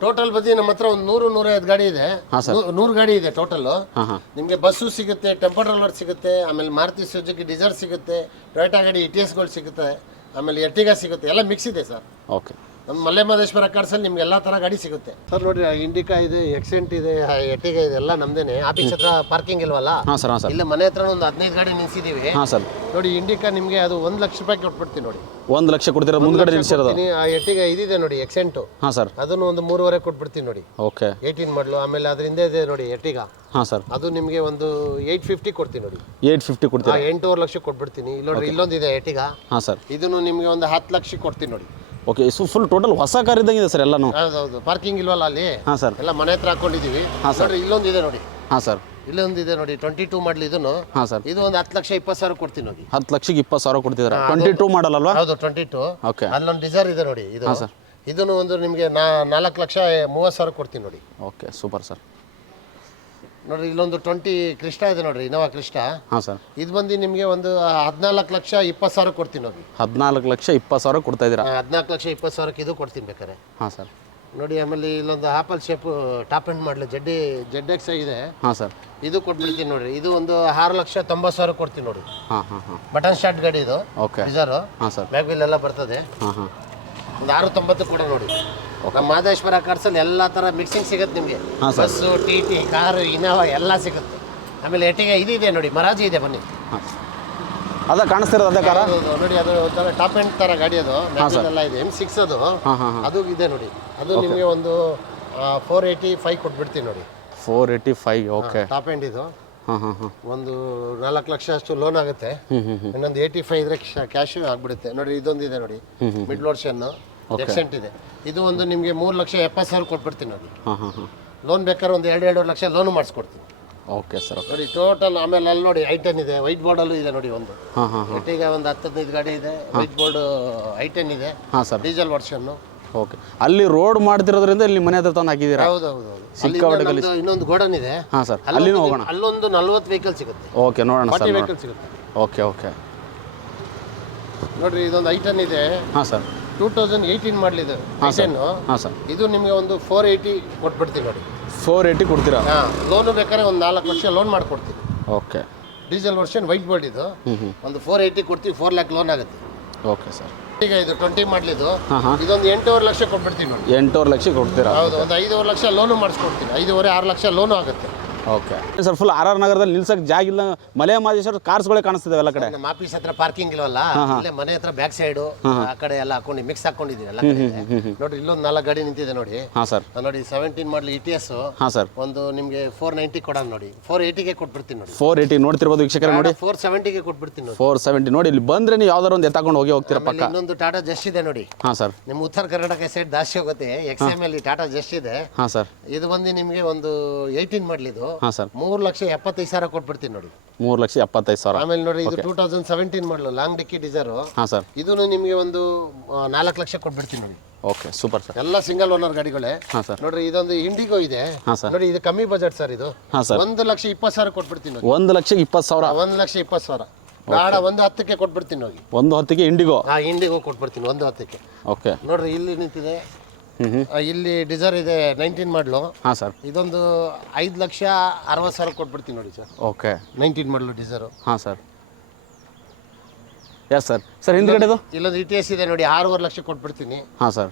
ಟೋಟಲ್ ಬದಿ ನಮ್ಮ ಹತ್ರ ಒಂದು ನೂರು ನೂರೈವತ್ತು ಗಾಡಿ ಇದೆ. ನೂರು ಗಾಡಿ ಇದೆ ಟೋಟಲ್ ನಿಮಗೆ ಬಸ್ಸು ಸಿಗುತ್ತೆ ಟೆಂಪೋ ಡ್ರೈವರ್ ಸಿಗುತ್ತೆ ಆಮೇಲೆ ಮಾರುತಿ ಸುಜುಕಿ ಡಿಸೈರ್ ಸಿಗುತ್ತೆ ಟೊಯೋಟಾ ಗಾಡಿ ಇ ಟಿ ಎಸ್ಗಳು ಸಿಗುತ್ತೆ ಆಮೇಲೆ ಎರ್ಟಿಗಾ ಸಿಗುತ್ತೆ ಎಲ್ಲ ಮಿಕ್ಸ್ ಇದೆ ಸರ್ ಓಕೆ ನಮ್ಮ ಮಲೆ ಮಹದೇಶ್ವರ ಕಾರ್ಸಲ್ಲಿ ನಿಮ್ಗೆ ಎಲ್ಲ ತರ ಗಾಡಿ ಸಿಗುತ್ತೆ. ಸರ್ ನೋಡಿ ಇಂಡಿಕಾ ಇದೆ ಎಕ್ಸೆಂಟ್ ಇದೆ ಎಟಿಗಾ ಇದೆ ಎಲ್ಲ ನಮ್ದೇನೆ. ಆಫೀಸ್ ಹತ್ರ ಪಾರ್ಕಿಂಗ್ ಇಲ್ವಲ್ಲ? ಹಾಂ ಸರ್ ಹಾಂ ಸರ್. ಇಲ್ಲ ಮನೆ ಹತ್ರ ಒಂದು ಹದಿನೈದು ಗಾಡಿ ನಿಲ್ಸಿದೀವಿ. ಹಾಂ ಸರ್. ನೋಡಿ ಇಂಡಿಕಾ ನಿಮಗೆ ಅದು ಒಂದು ಲಕ್ಷ ರೂಪಾಯಿ ಕೊಟ್ಬಿಡ್ತೀನಿ ನೋಡಿ. ಒಂದು ಲಕ್ಷ ಕೊಡ್ತೀರಾ? ಮುಂದ್ಗಡೆ ನಿಲ್ಸಿರೋದು? ಕೊಡ್ತೀನಿ. ಆ ಎಟಿಗ ಇದಿದೆ ನೋಡಿ ಎಕ್ಸೆಂಟು. ಹಾಂ ಸರ್. ಅದನ್ನು ಒಂದು ಮೂರುವರೆ ಕೊಟ್ಬಿಡ್ತೀನಿ ನೋಡಿ. ಓಕೆ. ಏಯ್ಟೀನ್ ಮಾಡಲು ಆಮೇಲೆ ಅದರಿಂದ ಇದೆ ನೋಡಿ ಎಟಿಗ ಹಾಂ ಸರ್. ಅದು ನಿಮಗೆ ಒಂದು ಏಯ್ಟ್ ಫಿಫ್ಟಿ ಕೊಡ್ತೀನಿ ನೋಡಿ. ಏಯ್ಟ್ ಫಿಫ್ಟಿ ಆ, ಕೊಡ್ತೀರಾ ಎಂಟೂವರೆ ಲಕ್ಷ ಕೊಟ್ಬಿಡ್ತೀನಿ. ಇಲ್ಲಿ ನೋಡಿ ಇಲ್ಲೊಂದಿದೆ ಎಟಿಗ ಹಾಂ ಸರ್. ಇದನ್ನು ನಿಮಗೆ ಒಂದು ಹತ್ತು ಲಕ್ಷ ಕೊಡ್ತೀನಿ ನೋಡಿ. ಓಕೆ ಸೊ ಫುಲ್ ಟೋಟಲ್ ಹೊಸ ಕಾರ್ ಇದ್ದಂಗಿದೆ ಸರ್ ಎಲ್ಲಾನು. ಹೌದೌದು ಪಾರ್ಕಿಂಗ್ ಇಲ್ವಲ್ಲ ಅಲ್ಲಿ? ಹಾಂ ಸರ್ ಎಲ್ಲ ಮನೆ ಹತ್ರ ಹಾಕೊಂಡಿದ್ದೀವಿ ಹಾಂ, ಸರ್. ನೋಡ್ರಿ ಇಲ್ಲೊಂದು ಇದೆ ನೋಡಿ. ಹಾಂ ಸರ್ ಇಲ್ಲೊಂದು ಇದೆ ನೋಡಿ ಟ್ವೆಂಟಿ ಟೂ ಮಾಡಲ್ ಇದನ್ನು. ಹಾಂ ಸರ್ ಇದು ಒಂದು ಹತ್ತು ಲಕ್ಷ ಇಪ್ಪತ್ತು ಸಾವಿರ ಕೊಡ್ತೀನಿ ನೋಡಿ. ಹತ್ತು ಲಕ್ಷಕ್ಕೆ ಇಪ್ಪತ್ತು ಸಾವಿರ ಕೊಡ್ತಿದ್ದಾರೆ? ಟ್ವೆಂಟಿ ಟೂ ಮಾಡಲ್ ಅಲ್ವಾ? ಹೌದು ಟ್ವೆಂಟಿ ಟೂ ಓಕೆ ಅಲ್ಲೊಂದು ಡಿಸೈರ್ ಇದೆ ನೋಡಿ ಇದು. ಸರ್. ಇದನ್ನು ಒಂದು ನಿಮಗೆ ನಾಲ್ಕು ಲಕ್ಷ ಮೂವತ್ತು ಸಾವಿರ ಕೊಡ್ತೀನಿ ನೋಡಿ. ಓಕೆ ಸೂಪರ್ ಸರ್ ನೋಡ್ರಿ ಇಲ್ಲೊಂದು ಟ್ವೆಂಟಿ ಕೃಷ್ಣ ಇದೆ ನೋಡ್ರಿ ಇನೋವಾ ಕ್ರಿಸ್ಟಾ ಹಾಂ ಸರ್ ಇದು ಬಂದು ನಿಮಗೆ ಒಂದು ಹದಿನಾಲ್ಕು ಲಕ್ಷ ಇಪ್ಪತ್ತು ಸಾವಿರ ಕೊಡ್ತೀನಿ ನೋಡಿ ಹದಿನಾಲ್ಕು ಲಕ್ಷ ಇಪ್ಪತ್ತು ಸಾವಿರ ಕೊಡ್ತಾ ಇದ್ದೀರಾ? ಹದಿನಾಲ್ಕು ಲಕ್ಷ ಇಪ್ಪತ್ತು ಸಾವಿರಕ್ಕೆ ಇದು ಕೊಡ್ತೀನಿ ಬೇಕಾರೆ ಹಾಂ ಸರ್ ನೋಡಿ ಆಮೇಲೆ ಇಲ್ಲೊಂದು ಆಪಲ್ ಶೇಪ್ ಟಾಪ್ ಎಂಡ್ ಮಾಡಲಿ ಜಡ್ಡಿ ಜೆಡ್ ಎಕ್ಸ್ ಇದೆ ಹಾಂ ಸರ್ ಇದು ಕೊಟ್ಬಿಡ್ತೀನಿ ನೋಡ್ರಿ ಇದು ಒಂದು ಆರು ಲಕ್ಷ ತೊಂಬತ್ತು ಸಾವಿರ ಕೊಡ್ತೀನಿ ನೋಡಿ ಹಾಂ ಹಾಂ ಹಾಂ. ಬಟನ್ ಸ್ಟಾರ್ಟ್ ಗಾಡಿ ಇದು ಓಕೆ ಡಿಸೈರು ಹಾಂ ಸರ್ ಬ್ಯಾಗ್ ಬಿಲ್ ಎಲ್ಲ ಬರ್ತದೆ. ಹಾಂ ಹಾಂ. ಒಂದು ಆರು ತೊಂಬತ್ತು ಕೂಡ ನೋಡಿ. ನಮ್ಮ ಮಾದೇಶ್ವರ ಕಾರ್ಸಲ್ಲಿ ಎಲ್ಲ ಥರ ಮಿಕ್ಸಿಂಗ್ ಸಿಗುತ್ತೆ ನಿಮಗೆ. ಹಾಂ sir. Bus T T car Innova ಎಲ್ಲ ಸಿಗುತ್ತೆ. ಆಮೇಲೆ ಎಟಿಗೆ ಇದಿದೆ ನೋಡಿ ಮರಾಜಿ ಇದೆ ಬನ್ನಿ. ಹಾಂ. ಅದ ಕಾಣಿಸ್ತಿರೋದು ಅದೇ ಕಾರ? ಹೌದು, ನೋಡಿ ಅದು ಒಂಥರ ಟಾಪ್ ಎಂಡ್ ಥರ ಗಾಡಿ ಅದು. ಎಲ್ಲ ಇದೆ ಎಂ ಸಿಕ್ಸ್ ಅದು. ಹಾಂ ಹಾಂ ಹಾಂ. ಅದು ಇದೆ ನೋಡಿ. ಅದು ನಿಮಗೆ ಒಂದು ಫೋರ್ ಏಯ್ಟಿ ಫೈವ್ ಕೊಟ್ಬಿಡ್ತೀನಿ ನೋಡಿ. Four eighty five okay. Top end ಇದು. ಹಾಂ ಹಾಂ ಹಾಂ. ಒಂದು ನಾಲ್ಕು ಲಕ್ಷ ಅಷ್ಟು ಲೋನ್ ಆಗುತ್ತೆ. ಹ್ಞೂ ಹ್ಞೂ ಹ್ಞೂ ಇನ್ನೊಂದು ಏಯ್ಟಿ ಫೈವ್ ಇದ್ರೆ ಕ್ಯಾಶ್ ಆಗ್ಬಿಡುತ್ತೆ. ನೋಡಿ ಇದೊಂದಿದೆ ಇದೆ ನೋಡಿ ಮಿಡ್ ಲೋಡ್ಷನ್ ಎಕ್ಸೆಂಟ್ ಇದೆ. ಇದು ಒಂದು ನಿಮಗೆ ಮೂರು ಲಕ್ಷ ಎಪ್ಪತ್ತು ಸಾವಿರ ಕೊಟ್ಬಿಡ್ತೀನಿ ನೋಡಿ ಹಾಂ ಹಾಂ ಹಾಂ. ಲೋನ್ ಬೇಕಾದ್ರೆ ಒಂದು ಎರಡು ಎರಡು ಲಕ್ಷ ಲೋನು ಮಾಡಿಸ್ಕೊಡ್ತೀನಿ. ಓಕೆ ಸರ್ ನೋಡಿ ಟೋಟಲ್ ಆಮೇಲೆ ಅಲ್ಲಿ ನೋಡಿ ಐಟನ್ ಇದೆ. ವೈಟ್ ಬೋರ್ಡ್ ಅಲ್ಲೂ ಇದೆ ನೋಡಿ ಒಂದು. ಹಾಂ ಹಾಂ ಹಾಂ. ಒಟ್ಟಿಗೆ ಒಂದು ಹತ್ತು ಹದಿನೈದು ಗಾಡಿ ಇದೆ. ವೈಟ್ ಬೋರ್ಡ್ ಐಟನ್ ಇದೆ. ಹಾಂ ಸರ್ ಡೀಸೆಲ್ ವರ್ಷನ್ನು ಓಕೆ ಅಲ್ಲಿ ರೋಡ್ ಮಾಡ್ತಿರೋದ್ರಿಂದ ಇಲ್ಲಿ ಮನೆ ಹತ್ರ ತಂದು ಹಾಕಿದ್ದೀರಾ? ಹೌದು ಹೌದು ಹೌದು. ಇನ್ನೊಂದು ಗೋಡನ್ ಇದೆ. ಹಾಂ ಸರ್ ಅಲ್ಲಿನೂ ಹೋಗೋಣ. ಅಲ್ಲೊಂದು ನಲ್ವತ್ತು ವೆಹಿಕಲ್ ಸಿಗುತ್ತೆ. ಓಕೆ ನೋಡೋಣ ಸರ್ ಫಾರ್ಟಿ ವೆಹಿಕಲ್ ಸಿಗುತ್ತೆ. ಓಕೆ ಓಕೆ ನೋಡ್ರಿ ಇದೊಂದು ಐಟನ್ ಇದೆ. ಹಾಂ ಸರ್ ಟೂ ತೌಸಂಡ್ ಏಯ್ಟೀನ್ ಮಾಡಲಿದೆ ಹಾಂ ಸರ್. ಇದು ನಿಮಗೆ ಒಂದು ಫೋರ್ ಏಯ್ಟಿ ಕೊಟ್ಬಿಡ್ತೀವಿ ನೋಡಿ ಫೋರ್ ಏಯ್ಟಿ ಕೊಡ್ತೀರಾ? ಹಾಂ ಲೋನು ಬೇಕಾದ್ರೆ ಒಂದು ನಾಲ್ಕು ವರ್ಷ ಲೋನ್ ಮಾಡ್ಕೊಡ್ತೀನಿ okay. Diesel version white board ಇದು. ಒಂದು ಫೋರ್ ಏಯ್ಟಿ ಕೊಡ್ತೀವಿ ಫೋರ್ ಲ್ಯಾಕ್ ಲೋನ್ ಆಗುತ್ತೆ. Okay sir. ಈಗ ಇದು ಟ್ವೆಂಟಿ ಮಾಡಲಿದ್ದು. ಇದೊಂದು ಎಂಟೂವರೆ ಲಕ್ಷ ಕೊಟ್ಬಿಡ್ತೀವಿ ನೋಡಿ. ಎಂಟೂವರೆ ಲಕ್ಷ ಕೊಡ್ತೀರಾ? ಹೌದು ಒಂದು ಐದೂವರೆ ಲಕ್ಷ ಲೋನು ಮಾಡಿಸ್ಕೊಡ್ತೀನಿ ಐದೂವರೆ ಆರು ಲಕ್ಷ ಲೋನು ಆಗುತ್ತೆ. Okay. Sir full R R ನಗರದಲ್ಲಿ ನಿಲ್ಸಕ್ಕೆ ಜಾಗ ಇಲ್ಲ. ಮಲೆ ಮಾದೇಶ್ವರ ಕಾರ್ಸ್ಗಳೇ ಕಾಣಿಸ್ತಿದ್ದಾವೆ ಎಲ್ಲ ಕಡೆ. ನಮ್ಮ ಆಫೀಸ್ ಹತ್ರ ಪಾರ್ಕಿಂಗ್ ಇಲ್ಲವಲ್ಲ ಇಲ್ಲೇ ಮನೆ ಹತ್ರ ಬ್ಯಾಕ್ ಸೈಡ್ ಆ ಕಡೆ ಎಲ್ಲ ಹಾಕೊಂಡು ಮಿಕ್ಸ್ ಹಾಕೊಂಡಿದ್ದೀವಿ ಎಲ್ಲ ಕಡೆ. ನೋಡ್ರಿ ಇಲ್ಲೊಂದು ನಾಲ್ಕು ಗಾಡಿ ನಿಂತಿದೆ ನೋಡಿ. ಹಾಂ ಸರ್. ಆ ನೋಡಿ seventeen model E T S ಹಾಂ ಸರ್. ಒಂದು ನಿಮಗೆ ಫೋರ್ ನೈಂಟಿ ಕೊಡ ನೋಡಿ. ಫೋರ್ ಏಯ್ಟಿಗೆ ಕೊಟ್ಬಿಡ್ತೀನಿ ನೋಡಿ. ಫೋರ್ ಏಯ್ಟಿ ನೋಡ್ತಿರ್ಬೋದು ವೀಕ್ಷಕರ ನೋಡಿ. ಫೋರ್ ಸೆವೆಂಟಿಗೆ ಕೊಟ್ಬಿಡ್ತೀನಿ ನೋಡಿ. ಫೋರ್ ಸೆವೆಂಟಿ ನೋಡಿ ಇಲ್ಲಿ ಬಂದ್ರೆ ನೀವು ಯಾವ್ದಾರು ಒಂದು ಎತ್ತಾಕೊಂಡು ಹೋಗಿ ಹೋಗ್ತೀರ ಆಮೇಲೆ ಪಕ್ಕ? ಇನ್ನೊಂದು ಟಾಟಾ ಜಸ್ಟ್ ಇದೆ ನೋಡಿ. ಹಾಂ ಸರ್. ನಿಮ್ಮ ಉತ್ತರ ಕರ್ನಾಟಕ ಸೈಡ್ ದಾಸ್ತಿ ಹೋಗುತ್ತೆ. ಎಕ್ಸ್ ಎಂ ಅಲ್ಲಿ ಟಾಟಾ ಜಸ್ಟ್ ಇದೆ. ಹಾಂ ಸರ್. ಇದು ಬಂದು ನಿಮಗೆ ಒಂದು ಏಯ್ಟೀನ್ ಮಾಡಲಿದ್ದು ಹಾಂ ಸರ್. ಮೂರು ಲಕ್ಷ ಎಪ್ಪತ್ತೈದು ಸಾವಿರ ಕೊಟ್ಬಿಡ್ತೀನಿ ನೋಡಿ. ಮೂರು ಲಕ್ಷ ಎಪ್ಪತ್ತೈದು ಸಾವಿರ. ಆಮೇಲೆ ನೋಡಿ ಇದು two thousand seventeen model long dickey Dzire ಹಾಂ ಸರ್. ಇದನ್ನು ನಿಮಗೆ ಒಂದು ನಾಲ್ಕು ಲಕ್ಷ ಕೊಟ್ಬಿಡ್ತೀನಿ ನೋಡಿ. ಓಕೆ ಸೂಪರ್ ಸರ್ ಎಲ್ಲ ಸಿಂಗಲ್ ಓನರ್ ಗಾಡಿಗಳೇ. ಹಾಂ ಸರ್. ನೋಡ್ರಿ ಇದೊಂದು ಇಂಡಿಗೋ ಇದೆ. ಹಾಂ ಸರ್. ನೋಡಿ ಇದು ಕಮ್ಮಿ ಬಜೆಟ್ ಸರ್ ಇದು. ಹಾಂ ಸರ್. ಒಂದು ಲಕ್ಷ ಇಪ್ಪತ್ತು ಸಾವಿರ ಕೊಟ್ಬಿಡ್ತೀನಿ ಒಂದು ಲಕ್ಷ ಇಪ್ಪತ್ತು ಸಾವಿರ. ಒಂದು ಲಕ್ಷ ಇಪ್ಪತ್ತು ಸಾವಿರ. ಬೇಡ ಒಂದು ಹತ್ತಕ್ಕೆ ಕೊಟ್ಬಿಡ್ತೀನಿ ಹೋಗಿ ಒಂದು ಹೊತ್ತಿಗೆ ಇಂಡಿಗೋ ಹಾ ಇಂಡಿಗೋ ಕೊಟ್ಬಿಡ್ತೀನಿ ಒಂದು ಹತ್ತಕ್ಕೆ. ಓಕೆ ನೋಡ್ರಿ ಇಲ್ಲಿ ನಿಂತಿದೆ. ಇಲ್ಲಿ ಡಿಸೈರ್ ಇದೆ ನೈನ್ಟೀನ್ ಮಾಡಲು. ಹಾಂ ಸರ್. ಇದೊಂದು ಐದು ಲಕ್ಷ ಅರವತ್ತು ಸಾವಿರ ಕೊಟ್ಬಿಡ್ತೀನಿ ನೋಡಿ sir. Okay. Nineteen model Dzire. ಹಾಂ ಸರ್. ಎಸ್ ಸರ್ ಸರ್ ಹಿಂದ್ಗಡೆದು? ಇಲ್ಲೊಂದು ಇ ಟಿ ಎಸ್ ಇದೆ ನೋಡಿ ಆರೂವರೆ ಲಕ್ಷ ಕೊಟ್ಬಿಡ್ತೀನಿ. ಹಾಂ ಸರ್.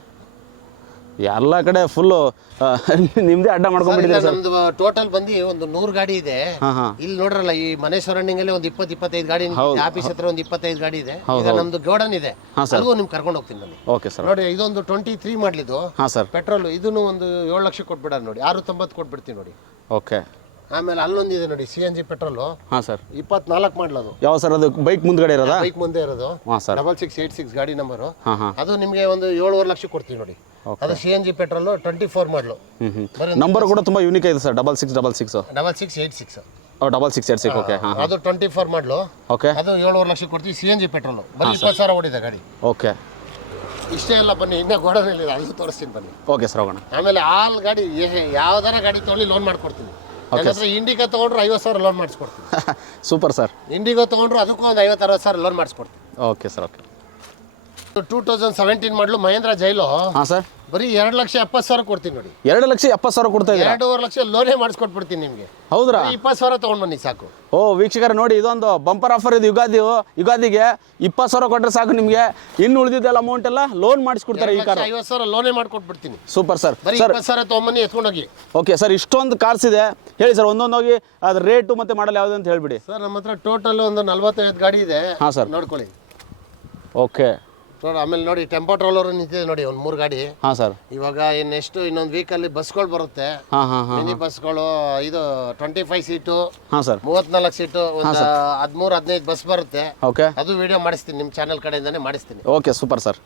ಎಲ್ಲ ಕಡೆ ಫುಲ್ಲು ನಿಮ್ದೇ ಅಡ್ಡ ಮಾಡ್ಕೊಂಡ್ಬಿಟ್ಟಿದ್ದೀರಾ ಸರ್? ನಮ್ದು ಟೋಟಲ್ ಬಂದು ಒಂದು ನೂರು ಗಾಡಿ ಇದೆ. ಹಾಂ ಹಾಂ. ಇಲ್ಲಿ ನೋಡ್ರಲ್ಲ ಈ ಮನೆ ಸರೌಂಡಿಂಗ್ ಅಲ್ಲಿ ಒಂದು ಇಪ್ಪತ್ತು ಇಪ್ಪತ್ತೈದು ಗಾಡಿ ಆಫೀಸ್ ಹತ್ರ ಒಂದು ಇಪ್ಪತ್ತೈದು ಗಾಡಿ ಇದೆ. ಈಗ ನಮ್ದು ಗೋಡನ್ ಇದೆ. ಅಲ್ಲಿಗೂ ನಿಮ್ಗೆ ಕರ್ಕೊಂಡು ಹೋಗ್ತೀನಿ ನಾನು ಓಕೆ ಸರ್. ನೋಡಿ ಇದೊಂದು ಟ್ವೆಂಟಿ ತ್ರೀ ಮಾಡ್ಲಿದ್ದು ಹಾಂ ಸರ್. ಪೆಟ್ರೋಲ್ ಇದನ್ನು ಒಂದು ಏಳು ಲಕ್ಷ ಕೊಟ್ಬಿಡ ನೋಡಿ. ಆರು ತೊಂಬತ್ತು ಕೊಟ್ಬಿಡ್ತೀನಿ ನೋಡಿ. ಓಕೆ ಆಮೇಲೆ ಅಲ್ಲೊಂದಿದೆ ನೋಡಿ ಸಿ ಎನ್ ಜಿ ಪೆಟ್ರೋಲು ಹಾಂ ಸರ್. ಇಪ್ಪತ್ನಾಲ್ಕು ಮಾಡ್ಲದು. ಯಾವ ಸರ್ ಅದು ಬೈಕ್ ಮುಂದ್ಗಡೆ ಇರೋದಾ? ಬೈಕ್ ಮುಂದೆ ಇರೋದು. ಹಾಂ sir. Double six eight six ಗಾಡಿ ನಂಬರು ಹಾಂ ಹಾಂ. ಅದು ನಿಮಗೆ ಒಂದು ಏಳುವರೆ ಲಕ್ಷ ಕೊಡ್ತೀವಿ ನೋಡಿ. ಅದು C N G petrol twenty four model number ಕೂಡ ತುಂಬ ಯೂನಿಕ್ ಇದೆ sir double six double six double six eight six double six eight six okay ಹಾಂ ಅದು ಟ್ವೆಂಟಿ ಫೋರ್ ಮಾಡಲು ಓಕೆ ಅದು ಏಳುವರೆ ಲಕ್ಷ ಕೊಡ್ತೀವಿ ಸಿ ಎನ್ ಜಿ ಪೆಟ್ರೋಲು ಬರೀ ಇಪ್ಪತ್ತು ಸಾವಿರ ಓಡಿದೆ ಗಾಡಿ. ಓಕೆ ಇಷ್ಟೇ ಎಲ್ಲ ಬನ್ನಿ ಇನ್ನೂ ಗೋಡನಲ್ಲಿ ಅದು ತೋರಿಸ್ತೀನಿ ಬನ್ನಿ. ಓಕೆ ಸರ್ ಹೋಗೋಣ. ಆಮೇಲೆ ಆಲ್ ಗಾಡಿ ಯಾವ್ದಾರ ಗಾಡಿ ತೊಗೊಳ್ಳಿ ಲೋನ್ ಮಾಡ್ಕೊಡ್ತೀನಿ. ಸರ್ ಇಂಡಿಗೋ ತೊಗೊಂಡ್ರು ಐವತ್ತು ಸಾವಿರ ಲೋನ್ ಮಾಡಿಸ್ಕೊಡ್ತೀನಿ. ಸೂಪರ್ ಸರ್ ಇಂಡಿಗೋ ತಗೊಂಡ್ರು ಅದಕ್ಕೂ ಒಂದು ಐವತ್ತು ಅರವತ್ತು ಸಾವಿರ loan ಮಾಡಿಸ್ಕೊಡ್ತೀನಿ. Okay sir okay two thousand seventeen model Mahindra ಜೈಲು. ಹಾಂ ಸರ್ ಬರೀ ಎರಡು ಲಕ್ಷ ಎಪ್ಪತ್ತು ಸಾವಿರ ಕೊಡ್ತೀನಿ ನೋಡಿ. ಎರಡು ಲಕ್ಷ ಎಪ್ಪತ್ತು ಸಾವಿರ ಕೊಡ್ತಾ ಇದ್ದೀನಿ ಎರಡೂವರೆ ಲಕ್ಷ ಲೋನೇ ಮಾಡಿಸ್ಕೊಟ್ಬಿಡ್ತೀನಿ ನಿಮಗೆ. ಹೌದ್ರಾ? ಇಪ್ಪತ್ತು ಸಾವಿರ ತೊಗೊಂಡು ಬನ್ನಿ ಸಾಕು. ಓ ವೀಕ್ಷಕರ ನೋಡಿ ಇದೊಂದು ಬಂಪರ್ ಆಫರ್ ಇದು ಯುಗಾದಿ ಯುಗಾದಿಗೆ ಇಪ್ಪತ್ತು ಸಾವಿರ ಕೊಟ್ಟರೆ ಸಾಕು ನಿಮಗೆ. ಇನ್ನು ಉಳಿದಿದ್ದೆಲ್ಲ ಅಮೌಂಟ್ ಎಲ್ಲ ಲೋನ್ ಮಾಡಿಸ್ಕೊಡ್ತಾರೆ ಈ ಕಾರ್ ಐವತ್ತು ಸಾವಿರ ಲೋನೇ ಮಾಡ್ಕೊಟ್ಬಿಡ್ತೀನಿ. ಸೂಪರ್ ಸರ್ ಬರೀ ಸರ್ ಇಪ್ಪತ್ತು ಸಾವಿರ ತೊಗೊಂಬನ್ನಿ ಎತ್ಕೊಂಡೋಗಿ ಓಕೆ ಸರ್ ಇಷ್ಟೊಂದು ಕಾರ್ಸ್ ಇದೆ. ಹೇಳಿ ಸರ್ ಒಂದೊಂದೋಗಿ ಅದ್ರ ರೇಟು ಮತ್ತೆ ಮಾಡಲ್ ಯಾವುದು ಅಂತ ಹೇಳ್ಬಿಡಿ. ಸರ್ ನಮ್ಮ ಹತ್ರ ಟೋಟಲ್ ಒಂದು ನಲ್ವತ್ತೈದು ಗಾಡಿ ಇದೆ. ಹಾಂ ಸರ್ ನೋಡ್ಕೊಳ್ಳಿ. ಓಕೆ ನೋಡಿ ಆಮೇಲೆ ನೋಡಿ ಟೆಂಪೋ ಟ್ರೋಲರ್ ನಿಂತಿದೆ ನೋಡಿ ಒಂದು ಮೂರು ಗಾಡಿ. ಹಾಂ ಸರ್ ಇವಾಗ ನೆಕ್ಸ್ಟ್ ಇನ್ನೊಂದು ವೀಕಲ್ಲಿ ಬಸ್ಗಳು ಬರುತ್ತೆ. ಹಾಂ ಹಾಂ ಹಾಂ ಮಿನಿ ಬಸ್ಗಳು ಇದು ಟ್ವೆಂಟಿ ಫೈವ್ ಸೀಟು ಹಾಂ ಸರ್ ಮೂವತ್ನಾಲ್ಕು ಸೀಟು ಒಂದು ಹದಿಮೂರು ಹದಿನೈದು ಬಸ್ ಬರುತ್ತೆ. ಓಕೆ ಅದು ವಿಡಿಯೋ ಮಾಡಿಸ್ತೀನಿ ನಿಮ್ಮ ಚಾನಲ್ ಕಡೆಯಿಂದನೇ ಮಾಡಿಸ್ತೀನಿ. ಓಕೆ ಸೂಪರ್ ಸರ್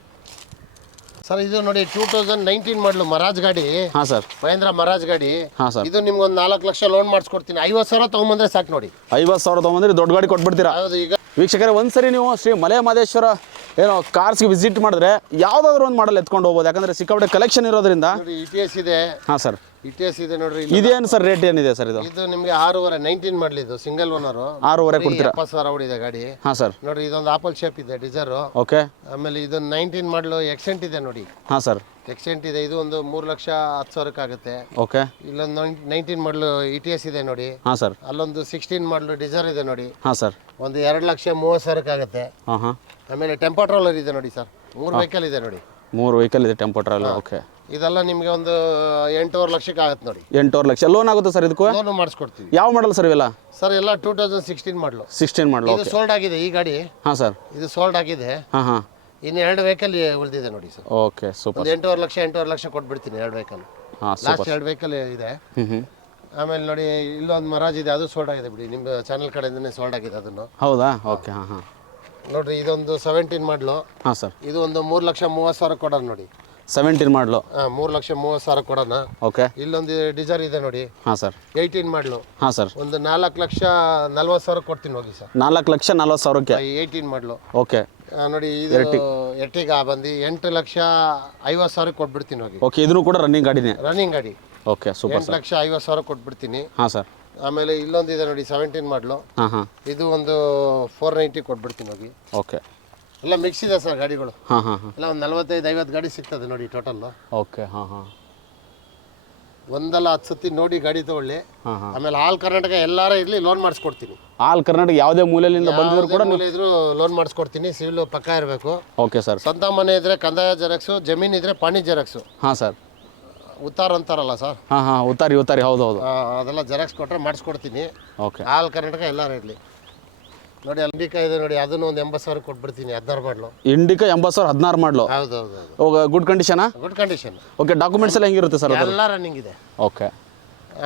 ಸರ್ ಇದು ನೋಡಿ ಟೂ ತೌಸಂಡ್ ನೈನ್ಟೀನ್ ಮಾಡಲು ಮರಾಜ್ ಗಾಡಿ. ಹಾಂ ಸರ್ ಮಹೇಂದ್ರ ಮರಾಜ್ ಗಾಡಿ. ಹಾಂ ಸರ್ ಇದು ನಿಮ್ಗೆ ಒಂದು ನಾಲ್ಕು ಲಕ್ಷ ಲೋನ್ ಮಾಡಿಸ್ಕೊಡ್ತೀನಿ. ಐವತ್ತು ಸಾವಿರ ತೊಗೊಂಬಂದ್ರೆ ಸಾಕು ನೋಡಿ. ಐವತ್ತು ಸಾವಿರ ತೊಗೊಂಬಂದ್ರೆ ದೊಡ್ಡ ಗಾಡಿ ಕೊಟ್ಬಿಡ್ತೀರಾ? ಹೌದು ಈಗ ವೀಕ್ಷಕರೇ ಒಂದ್ಸರಿ ನೀವು ಶ್ರೀ ಮಲೆ ಮಹದೇಶ್ವರ ಏನೋ ಕಾರ್ಸ್ಗೆ ವಿಸಿಟ್ ಮಾಡಿದ್ರೆ ಯಾವ್ದಾದ್ರು ಒಂದು ಮಾಡಲ್ ಎತ್ಕೊಂಡು ಹೋಗ್ಬೋದು. ಯಾಕಂದ್ರೆ ಸಿಕ್ಕಾಪಟ್ಟೆ ಕಲೆಕ್ಷನ್ ಇರೋದ್ರಿಂದ ನೋಡಿ ಇ ಎಸ್ ಇದೆ. ಹಾಂ ಸರ್ ಇ ಟಿ ಎಸ್ ಇದೆ ನೋಡ್ರಿ ಇಲ್ಲಿ. ಇದೇನು ಸರ್ ರೇಟ್ ಏನಿದೆ ಸರ್ ಇದು? ಇದು ನಿಮ್ಗೆ ಆರೂವರೆ ನೈನ್ಟೀನ್ ಇದು ಸಿಂಗಲ್ ಓನರು ಆರೂವರೆ ಕೊಡ್ತೀರಾ? ಎಪ್ಪತ್ತು ಸಾವಿರ ಓಡಿದೆ ಗಾಡಿ. ಹಾಂ ಸರ್. ನೋಡಿ ಇದೊಂದು ಆಪಲ್ ಶೇಪ್ ಇದೆ ಡಿಸೈರು ಓಕೆ ಆಮೇಲೆ ಇದು ನೈನ್ಟೀನ್ ಮಾಡಲು ಎಕ್ಸೆಂಟ್ ಇದೆ ನೋಡಿ. ಹಾಂ ಸರ್. ಎಕ್ಸೆಂಟ್ ಇದೆ ಇದು ಒಂದು ಮೂರು ಲಕ್ಷ ಹತ್ತು ಸಾವಿರಕ್ಕಾಗುತ್ತೆ. ಓಕೆ ಇಲ್ಲೊಂದು nineteen model E T S ಇದೆ ನೋಡಿ. ಹಾಂ ಸರ್. ಅಲ್ಲೊಂದು ಸಿಕ್ಸ್ಟೀನ್ ಮಾಡಲು ಡಿಸರ್ ಇದೆ ನೋಡಿ. ಹಾಂ ಸರ್. ಒಂದು ಎರಡು ಲಕ್ಷ ಮೂವತ್ತು ಸಾವಿರಕ್ಕಾಗುತ್ತೆ. ಹಾಂ ಹಾಂ ಆಮೇಲೆ ಟೆಂಪೋ ಟ್ರಾಲರ್ ಇದೆ ನೋಡಿ ಸರ್. ಮೂರು ವೆಹಿಕಲ್ ಇದೆ ನೋಡಿ. ಮೂರು ವೆಹಿಕಲ್ ಇದೆ ಟೆಂಪೋ ಟ್ರಾವೆಲ್ ಓಕೆ ಇದೆಲ್ಲ ನಿಮಗೆ ಒಂದು ಎಂಟೂವರೆ ಲಕ್ಷಕ್ಕೆ ಆಗುತ್ತೆ ನೋಡಿ. ಎಂಟೂವರೆ ಲಕ್ಷ. ಲೋನ್ ಆಗುತ್ತೆ ಸರ್ ಇದಕ್ಕೂ? ಲೋನ್ ಮಾಡಿಸ್ಕೊಡ್ತೀವಿ. ಯಾವ ಮಾಡಲ್ ಸರ್ ಇವೆಲ್ಲ? ಸರ್ ಎಲ್ಲ two thousand sixteen model sixteen model ಇದು ಸೋಲ್ಡ್ ಆಗಿದೆ ಈ ಗಾಡಿ. ಹಾಂ ಸರ್. ಇದು ಸೋಲ್ಡ್ ಆಗಿದೆ. ಹಾಂ ಹಾಂ. ಇನ್ನು ಎರಡು ವೆಹಿಕಲ್ ಉಳಿದಿದೆ ನೋಡಿ ಸರ್. ಓಕೆ ಸೂಪರ್ ಒಂದು ಎಂಟೂವರೆ ಲಕ್ಷ ಎಂಟೂವರೆ ಲಕ್ಷ ಕೊಟ್ಬಿಡ್ತೀನಿ ಎರಡು ವೆಹಿಕಲ್ ಹಾಂ ಲಾಸ್ಟ್ ಎರಡು ವೆಹಿಕಲ್ ಇದೆ. ಹ್ಞೂ ಹ್ಞೂ ಆಮೇಲೆ ನೋಡಿ ಇಲ್ಲೊಂದು ಮರಾಜ್ ಇದೆ ಅದು ಸೋಲ್ಡ್ ಆಗಿದೆ ಬಿಡಿ. ನಿಮ್ಮ ಚಾನಲ್ ಕಡೆಯಿಂದನೇ ಸೋಲ್ಡ್ ಆಗಿದೆ ಅದನ್ನು. ಹೌದಾ? ಓಕೆ ಹಾಂ ಹಾಂ. ನೋಡ್ರಿ ಇದೊಂದು ಸೆವೆಂಟೀನ್ ಮಾಡಲು ಹಾಂ ಸರ್. ಇದು ಒಂದು ಮೂರು ಲಕ್ಷ ಮೂವತ್ತು ಸಾವಿರ ಕೊಡೋಣ ನೋಡಿ. ಸೆವೆಂಟೀನ್ ಮಾಡಲು. ಮೂರು ಲಕ್ಷ ಮೂವತ್ತು ಸಾವಿರ ಕೊಡೋಣ. ಓಕೆ ಇಲ್ಲೊಂದು ಡಿಸೈರ್ ಇದೆ ನೋಡಿ. ಹಾಂ ಸರ್ ಏಯ್ಟೀನ್ ಮಾಡಲು. ಹಾಂ ಸರ್ ಒಂದು ನಾಲ್ಕು ಲಕ್ಷ ನಲ್ವತ್ತು ಸಾವಿರ ಕೊಡ್ತೀನಿ ಹೋಗಿ ಸರ್ ನಾಲ್ಕು ಲಕ್ಷ ನಲ್ವತ್ತು ಸಾವಿರಕ್ಕೆ? ಏಯ್ಟೀನ್ ಮಾಡಲು. ಓಕೆ ನೋಡಿ ಇದು ಎರ್ಟಿಗ ಬಂದು ಎಂಟು ಲಕ್ಷ ಐವತ್ತು ಸಾವಿರ ಕೊಟ್ಬಿಡ್ತೀನಿ ಹೋಗಿ. ಓಕೆ ಇದನ್ನು ಕೂಡ ರನ್ನಿಂಗ್ ಗಾಡಿನೇ? ರನ್ನಿಂಗ್ ಗಾಡಿ. ಓಕೆ ಸೂಪರ್ ಎಂಟು ಲಕ್ಷ ಐವತ್ತು ಸಾವಿರ ಕೊಟ್ಬಿಡ್ತೀನಿ. ಹಾಂ ಸರ್ ಆಮೇಲೆ ಇಲ್ಲೊಂದು ಇದೆ ನೋಡಿ ಸೆವೆಂಟೀನ್ ಮಾಡಲು. ಹಾಂ ಹಾಂ. ಇದು ಒಂದು ಫೋರ್ ನೈಂಟಿ ಕೊಟ್ಬಿಡ್ತೀನಿ ಹೋಗಿ. ಓಕೆ ಎಲ್ಲ ಮಿಕ್ಸ್ ಇದೆ ಸರ್ ಗಾಡಿಗಳು. ಹಾಂ ಹಾಂ ಹಾಂ. ಎಲ್ಲ ಒಂದು ನಲ್ವತ್ತೈದು ಐವತ್ತು ಗಾಡಿ ಸಿಗ್ತದೆ ನೋಡಿ ಟೋಟಲ್ ಓಕೆ ಹಾಂ ಹಾಂ. ಒಂದಲ್ಲ ಹತ್ತು ಸತಿ ನೋಡಿ ಗಾಡಿ ತಗೊಳ್ಳಿ. ಆಮೇಲೆ ಆಲ್ ಕರ್ನಾಟಕ ಎಲ್ಲಾರ ಇರಲಿ ಲೋನ್ ಮಾಡಿಸ್ಕೊಡ್ತೀನಿ. ಆಲ್ ಕರ್ನಾಟಕ ಯಾವುದೇ ಮೂಲೆಯಿಂದ ಬಂದಿದ್ರು ಕೂಡ ಇದ್ರು ಮೂಲೆ ಇದ್ರೂ ಲೋನ್ ಮಾಡಿಸ್ಕೊಡ್ತೀನಿ ಸಿವಿಲ್ ಪಕ್ಕ ಇರಬೇಕು. ಓಕೆ ಸರ್ ಸ್ವಂತ ಮನೆ ಇದ್ರೆ ಕಂದಾಯ ಜೆರಾಕ್ಸು ಜಮೀನ್ ಇದ್ರೆ ಪಾಣಿ ಜೆರಾಕ್ಸು ಹಾಂ ಸರ್ ಉತ್ತಾರ ಅಂತಾರಲ್ಲ ಸರ್ ಹಾಂ ಹಾಂ ಉತ್ತಾರಿ ಉತ್ತಾರಿ ಹೌದು ಹೌದು. ಅದೆಲ್ಲ ಜೆರಾಕ್ಸ್ ಕೊಟ್ಟರೆ ಮಾಡಿಸ್ಕೊಡ್ತೀನಿ. ಓಕೆ ಆಲ್ ಕರ್ನಾಟಕ ಎಲ್ಲರೂ ಇರಲಿ. ನೋಡಿ ಅಂಬಿಕಾ ಇದೆ ನೋಡಿ ಅದನ್ನು ಒಂದು ಎಂಬತ್ತು ಸಾವಿರ ಕೊಟ್ಬಿಡ್ತೀನಿ ಹದಿನಾರು ಮಾಡಲು. ಇಂಡಿಕಾ ಎಂಬತ್ತು ಸಾವಿರ ಹದಿನಾರು ಮಾಡಲು. ಹೌದು ಹೌದು ಹೌದು ಗುಡ್ ಕಂಡೀಷನಾ ಗುಡ್ ಕಂಡೀಷನ್ ಓಕೆ ಡಾಕ್ಯುಮೆಂಟ್ಸ್ ಎಲ್ಲ ಹೆಂಗಿರುತ್ತೆ ಸರ್ ಅದು? ಎಲ್ಲ ರನ್ನಿಂಗ್ ಇದೆ. ಓಕೆ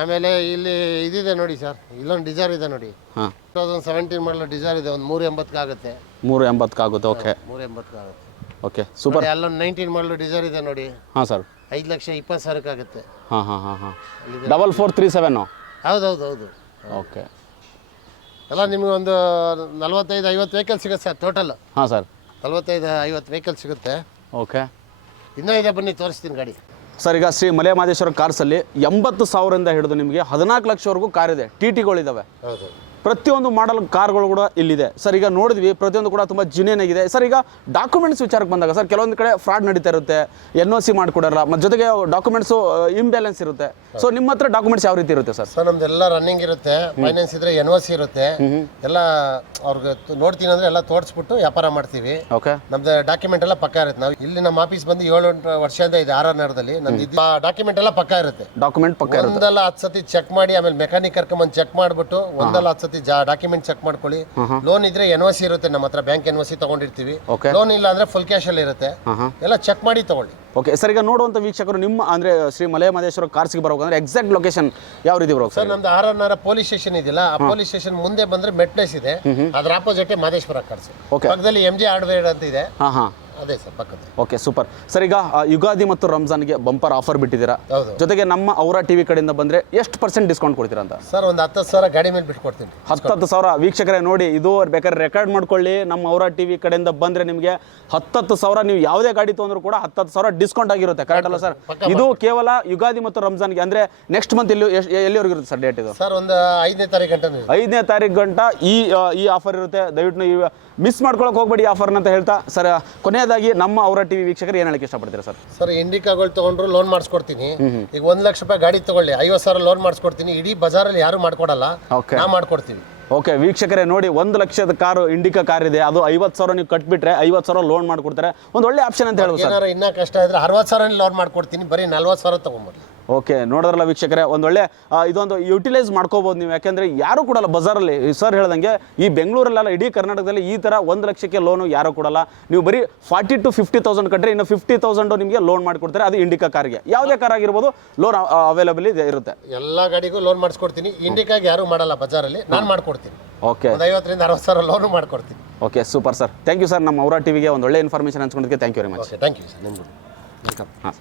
ಆಮೇಲೆ ಇಲ್ಲಿ ಇದಿದೆ ನೋಡಿ ಸರ್ ಇಲ್ಲೊಂದು ಡಿಸೈರ್ ಇದೆ ನೋಡಿ. ಹಾಂ. Two thousand seventeen model Dzire ಇದೆ ಒಂದು ಮೂರು ಎಂಬತ್ತಕ್ಕಾಗುತ್ತೆ ಮೂರು ಎಂಬತ್ತಕ್ಕಾಗುತ್ತೆ ಓಕೆ ಮೂರು ಎಂಬತ್ತಕ್ಕಾಗುತ್ತೆ ಓಕೆ ಸೂಪರ್ ನೋಡಿ ಅಲ್ಲೊಂದು ನೈನ್ಟೀನ್ ಮಾಡಲು ಡಿಸೈರ್ ಇದೆ ನೋಡಿ. ಹಾಂ ಸರ್ ಐದು ಲಕ್ಷ ಇಪ್ಪತ್ತು ಸಾವಿರಕ್ಕಾಗುತ್ತೆ ಹಾಂ ಹಾಂ ಹಾಂ ಹಾಂ. ಡಬಲ್ ಫೋರ್ ತ್ರೀ ಸೆವೆನ್ ಹೌದು ಹೌದು ಹೌದು ಓಕೆ ಎಲ್ಲ ನಿಮಗೆ ಒಂದು ನಲ್ವತ್ತೈದು ಐವತ್ತು ವೆಹಿಕಲ್ ಸಿಗುತ್ತೆ ಸರ್ ಟೋಟಲ್ ಹಾಂ ಸರ್. ನಲ್ವತ್ತೈದು ಐವತ್ತು ವೆಹಿಕಲ್ ಸಿಗುತ್ತೆ. ಓಕೆ. ಇನ್ನೂ ಇದೆ ಬನ್ನಿ ತೋರಿಸ್ತೀನಿ ಗಾಡಿ. ಸರ್ ಈಗ ಶ್ರೀ ಮಲೆ ಮಹದೇಶ್ವರ ಕಾರ್ಸಲ್ಲಿ ಎಂಬತ್ತು ಸಾವಿರದಿಂದ ಹಿಡಿದು ನಿಮಗೆ ಹದಿನಾಲ್ಕು ಲಕ್ಷವರೆಗೂ ಕಾರ್ ಇದೆ ಟಿ ಟಿಗಳಿದ್ದಾವೆ ಹೌದು. ಪ್ರತಿಯೊಂದು ಮಾಡಲ್ ಕಾರ್ಗಳು ಕೂಡ ಇಲ್ಲಿದೆ. ಸರ್ ಈಗ ನೋಡಿದ್ವಿ ಪ್ರತಿಯೊಂದು ಕೂಡ ತುಂಬ ಜಿನೇನ್ ಆಗಿದೆ. ಸರ್ ಈಗ ಡಾಕ್ಯುಮೆಂಟ್ಸ್ ವಿಚಾರಕ್ಕೆ ಬಂದಾಗ ಸರ್ ಕೆಲವೊಂದು ಕಡೆ ಫ್ರಾಡ್ ನಡೀತಾ ಇರುತ್ತೆ ಎನ್ ಒ ಸಿ ಮಾಡಿಕೊಡಲ್ಲ ಮತ್ತು ಜೊತೆಗೆ ಡಾಕ್ಯುಮೆಂಟ್ಸು ಇಂಬ್ಯಾಲೆನ್ಸ್ ಇರುತ್ತೆ. ಸೊ ನಿಮ್ಮ ಹತ್ರ ಡಾಕ್ಯುಮೆಂಟ್ಸ್ ಯಾವ ರೀತಿ ಇರುತ್ತೆ ಸರ್? ಸರ್ ನಮ್ದೆಲ್ಲ ರನ್ನಿಂಗ್ ಇರುತ್ತೆ ಫೈನಾನ್ಸ್ ಇದ್ರೆ ಎನ್ ಒ ಸಿ ಇರುತ್ತೆ. ಎಲ್ಲ ಅವ್ರಿಗೆ ನೋಡ್ತೀನಿ ಅಂದ್ರೆ ಎಲ್ಲ ತೋರಿಸ್ಬಿಟ್ಟು ವ್ಯಾಪಾರ ಮಾಡ್ತೀವಿ. ಓಕೆ. ನಮ್ದು ಡಾಕ್ಯುಮೆಂಟ್ ಎಲ್ಲ ಪಕ್ಕ ಇರುತ್ತೆ. ನಾವು ಇಲ್ಲಿ ನಮ್ಮ ಆಫೀಸ್ ಬಂದು ಏಳು ಎಂಟು ವರ್ಷದಿಂದ ಇದೆ ಆರ್ ಆರ್ ನಗರದಲ್ಲಿ. ನಮ್ದು ಡಾಕ್ಯುಮೆಂಟ್ ಎಲ್ಲ ಪಕ್ಕ ಇರುತ್ತೆ. ಡಾಕ್ಯುಮೆಂಟ್ ಪಕ್ಕ ಇರುತ್ತೆ. ಒಂದಲ್ಲ ಹತ್ತು ಸತಿ ಚೆಕ್ ಮಾಡಿ ಆಮೇಲೆ ಮೆಕ್ಯಾನಿಕ್ ಕರ್ಕೊಂಬಂದು ಚೆಕ್ ಮಾಡ್ಬಿಟ್ಟು ಒಂದಲ್ಲ ಹತ್ತು ಸತಿ ಡಾಕ್ಯುಮೆಂಟ್ ಚೆಕ್ ಮಾಡ್ಕೊಳ್ಳಿ. ಲೋನ್ ಇದ್ರೆ ಎನ್ ಸಿ ಇರುತ್ತೆ ನಮ್ಮ ಹತ್ರ ಬ್ಯಾಂಕ್ ಎನ್ ಸಿ ತಗೊಂಡಿರ್ತೀವಿ. ಲೋನ್ ಇಲ್ಲ ಅಂದ್ರೆ ಫುಲ್ ಕ್ಯಾಶ್ ಅಲ್ಲಿ ಇರುತ್ತೆ. ಎಲ್ಲ ಚೆಕ್ ಮಾಡಿ ತಗೊಳ್ಳಿ. ಓಕೆ ಸರ್ ಈಗ ನೋಡುವಂಥ ವೀಕ್ಷಕರು ನಿಮ್ಮ ಅಂದ್ರೆ ಶ್ರೀ ಮಲೆ ಮಹದೇಶ್ವರ ಕಾರ್ಸ್ಗೆ ಬರಬೇಕಂದ್ರೆ ಎಕ್ಸಾಕ್ಟ್ ಲೊಕೇಶನ್ ಯಾವ ರೀತಿ ಬರ್ಬೇಕು ಸರ್? ನಮ್ದು R R Nagar police station ಇದೆಯಲ್ಲ ಆ ಪೊಲೀಸ್ ಸ್ಟೇಷನ್ ಮುಂದೆ ಬಂದ್ರೆ ಮೆಟ್ಲೇಸ್ ಇದೆ. ಅದ್ರ ಆಪೋಸಿಟ್ ಮಹದೇಶ್ವರ ಕಾರ್ಸ್. ಪಕ್ಕದಲ್ಲಿ ಎಂ ಜಿ ಹಾರ್ಡ್ವೇರ್ ಅಂತ ಇದೆ. ಅದೇ ಸರ್ ಪಕ್ಕದ ಓಕೆ ಸೂಪರ್. ಸರ್ ಈಗ ಆ, ಯುಗಾದಿ ಮತ್ತು ರಂಜಾನ್ಗೆ ಬಂಪರ್ ಆಫರ್ ಬಿಟ್ಟಿದ್ದೀರಾ? ಹೌದು. ಜೊತೆಗೆ ನಮ್ಮ ಔರಾ ಟಿವಿ ಕಡೆಯಿಂದ ಬಂದರೆ ಎಷ್ಟು ಪರ್ಸೆಂಟ್ ಡಿಸ್ಕೌಂಟ್ ಕೊಡ್ತೀರಾ ಅಂತ? ಸರ್ ಒಂದು ಹತ್ತು ಸಾವಿರ ಗಾಡಿ ಮೇಲೆ ಬಿಟ್ಕೊಡ್ತೀನಿ. ಹತ್ತು ಹತ್ತು ಸಾವಿರ. ವೀಕ್ಷಕರೇ ನೋಡಿ ಇದು ಬೇಕಾದ್ರೆ ರೆಕಾರ್ಡ್ ಮಾಡ್ಕೊಳ್ಳಿ. ನಮ್ಮ ಅವರ ಟಿವಿ ಕಡೆಯಿಂದ ಬಂದರೆ ನಿಮಗೆ ಹತ್ತತ್ತು ಸಾವಿರ. ನೀವು ಯಾವುದೇ ಗಾಡಿ ತೊಗೊಂಡ್ರು ಕೂಡ ಹತ್ತತ್ತು ಸಾವಿರ ಡಿಸ್ಕೌಂಟ್ ಆಗಿರುತ್ತೆ. ಕರೆಕ್ಟ್ ಅಲ್ಲ ಸರ್? ಇದು ಕೇವಲ ಯುಗಾದಿ ಮತ್ತು ರಂಜಾನ್ಗೆ. ಅಂದರೆ ನೆಕ್ಸ್ಟ್ ಮಂತ್ ಇಲ್ಲಿ ಎಷ್ಟ್- ಎಲ್ಲಿವರೆಗೂ ಇರುತ್ತೆ ಸರ್ ಡೇಟ್ ಇದು? ಸರ್ ಒಂದು ಐದನೇ ತಾರೀಕು ಗಂಟೆ ಐದನೇ ತಾರೀಕು ಗಂಟ ಈ ಆ, ಈ ಆಫರ್ ಇರುತ್ತೆ. ದಯವಿಟ್ಟು ನೀವು ಮಿಸ್ ಮಾಡ್ಕೊಳಕ್ಕೆ ಹೋಗ್ಬೇಡಿ ಆಫರ್ ಆಫರ್ನ ಅಂತ ಹೇಳ್ತಾ. ಸರ್ ಕೊನೆಯದಾಗಿ ನಮ್ಮ ಅವರ ಟಿವಿ ವೀಕ್ಷಕರು ಏನು ಹೇಳಕ್ಕೆ ಇಷ್ಟಪಡ್ತೀರಾ ಸರ್? ಸರ್ ಇಂಡಿಕಾಗಳು ತಗೊಂಡ್ರು ಲೋನ್ ಮಾಡಿಸ್ಕೊಡ್ತೀನಿ. ಈಗ ಒಂದ್ ಲಕ್ಷ ರೂಪಾಯಿ ಗಾಡಿ ತಗೊಳ್ಳಿ ಐವತ್ ಸಾವಿರ ಲೋನ್ ಮಾಡಿಸ್ಕೊಡ್ತೀನಿ ಇಡೀ ಬಜಾರಲ್ಲಿ ಯಾರು ಮಾಡ್ಕೊಡಲ್ಲ ನಾ ಮಾಡ್ಕೊಡ್ತೀವಿ. ಓಕೆ ವೀಕ್ಷಕರೇ ನೋಡಿ ಒಂದು ಲಕ್ಷದ ಕಾರು ಇಂಡಿಕಾ ಕಾರ್ ಇದೆ. ಅದು ಐವತ್ತು ಸಾವಿರ ನೀವು ಕಟ್ಬಿಟ್ರೆ ಐವತ್ತು ಸಾವಿರ ಲೋನ್ ಮಾಡ್ಕೊಡ್ತಾರೆ. ಒಂದು ಒಳ್ಳೆ ಆಪ್ಷನ್ ಅಂತ ಹೇಳ್ಬೋದು ಸರ್. ಏನಾರ ಇನ್ನ ಕಷ್ಟ ಇದ್ರೆ ಅರವತ್ತು ಸಾವಿರ ಲೋನ್ ಮಾಡ್ಕೊಡ್ತೀನಿ ಬರೀ ನಲ್ವತ್ತು ಸಾವಿರ ತಗೊಂಬರ್ಲಿ ಓಕೆ ನೋಡಿದ್ರಲ್ಲ ವೀಕ್ಷಕರೇ ಒಂದೊಳ್ಳೆ ಇದೊಂದು ಯುಟಿಲೈಸ್ ಮಾಡ್ಕೋಬೋದು ನೀವು. ಯಾಕೆಂದರೆ ಯಾರು ಕೊಡಲ್ಲ ಬಜಾರಲ್ಲಿ ಸರ್ ಹೇಳ್ದಂಗೆ ಈ ಬೆಂಗಳೂರಲ್ಲೆಲ್ಲ ಇಡೀ ಕರ್ನಾಟಕದಲ್ಲಿ ಈ ಥರ ಒಂದು ಲಕ್ಷಕ್ಕೆ ಲೋನು ಯಾರು ಕೊಡಲ್ಲ. ನೀವು ಬರೀ ಫಾರ್ಟಿ ಟು ಫಿಫ್ಟಿ ತೌಸಂಡ್ ಕಟ್ಟರೆ ಇನ್ನು ಫಿಫ್ಟಿ ತೌಸಂಡು ನಿಮಗೆ ಲೋನ್ ಮಾಡಿಕೊಡ್ತಾರೆ. ಅದು ಇಂಡಿಕಾ ಕಾರಿಗೆ ಯಾವುದೇ ಕಾರ್ ಆಗಿರ್ಬೋದು ಲೋನ್ ಅವೈಲಬಲ್ ಇದೆ ಇರುತ್ತೆ. ಎಲ್ಲ ಗಾಡಿಗೂ ಲೋನ್ ಮಾಡಿಸ್ಕೊಡ್ತೀನಿ. ಇಂಡಿಕಾಗೆ ಯಾರು ಮಾಡಲ್ಲ ಬಜಾರಲ್ಲಿ. ನಾನು ಮಾಡ್ಕೊಡ್ತೀನಿ. ಓಕೆ. ಐವತ್ತರಿಂದ ಅರವತ್ತು ಸಾವಿರ ಲೋನು ಮಾಡ್ಕೊಡ್ತೀನಿ. Okay super sir thank you sir ನಮ್ಮ ಅವರ ಟಿವಿಗೆ ಒಂದು ಒಳ್ಳೆ information ಹಂಚ್ಕೊಂಡಿದ್ದಕ್ಕೆ thank you very much thank you sir ನಿಮ್ಗೆ ವೆಲ್ಕಮ್ ಹಾಂ.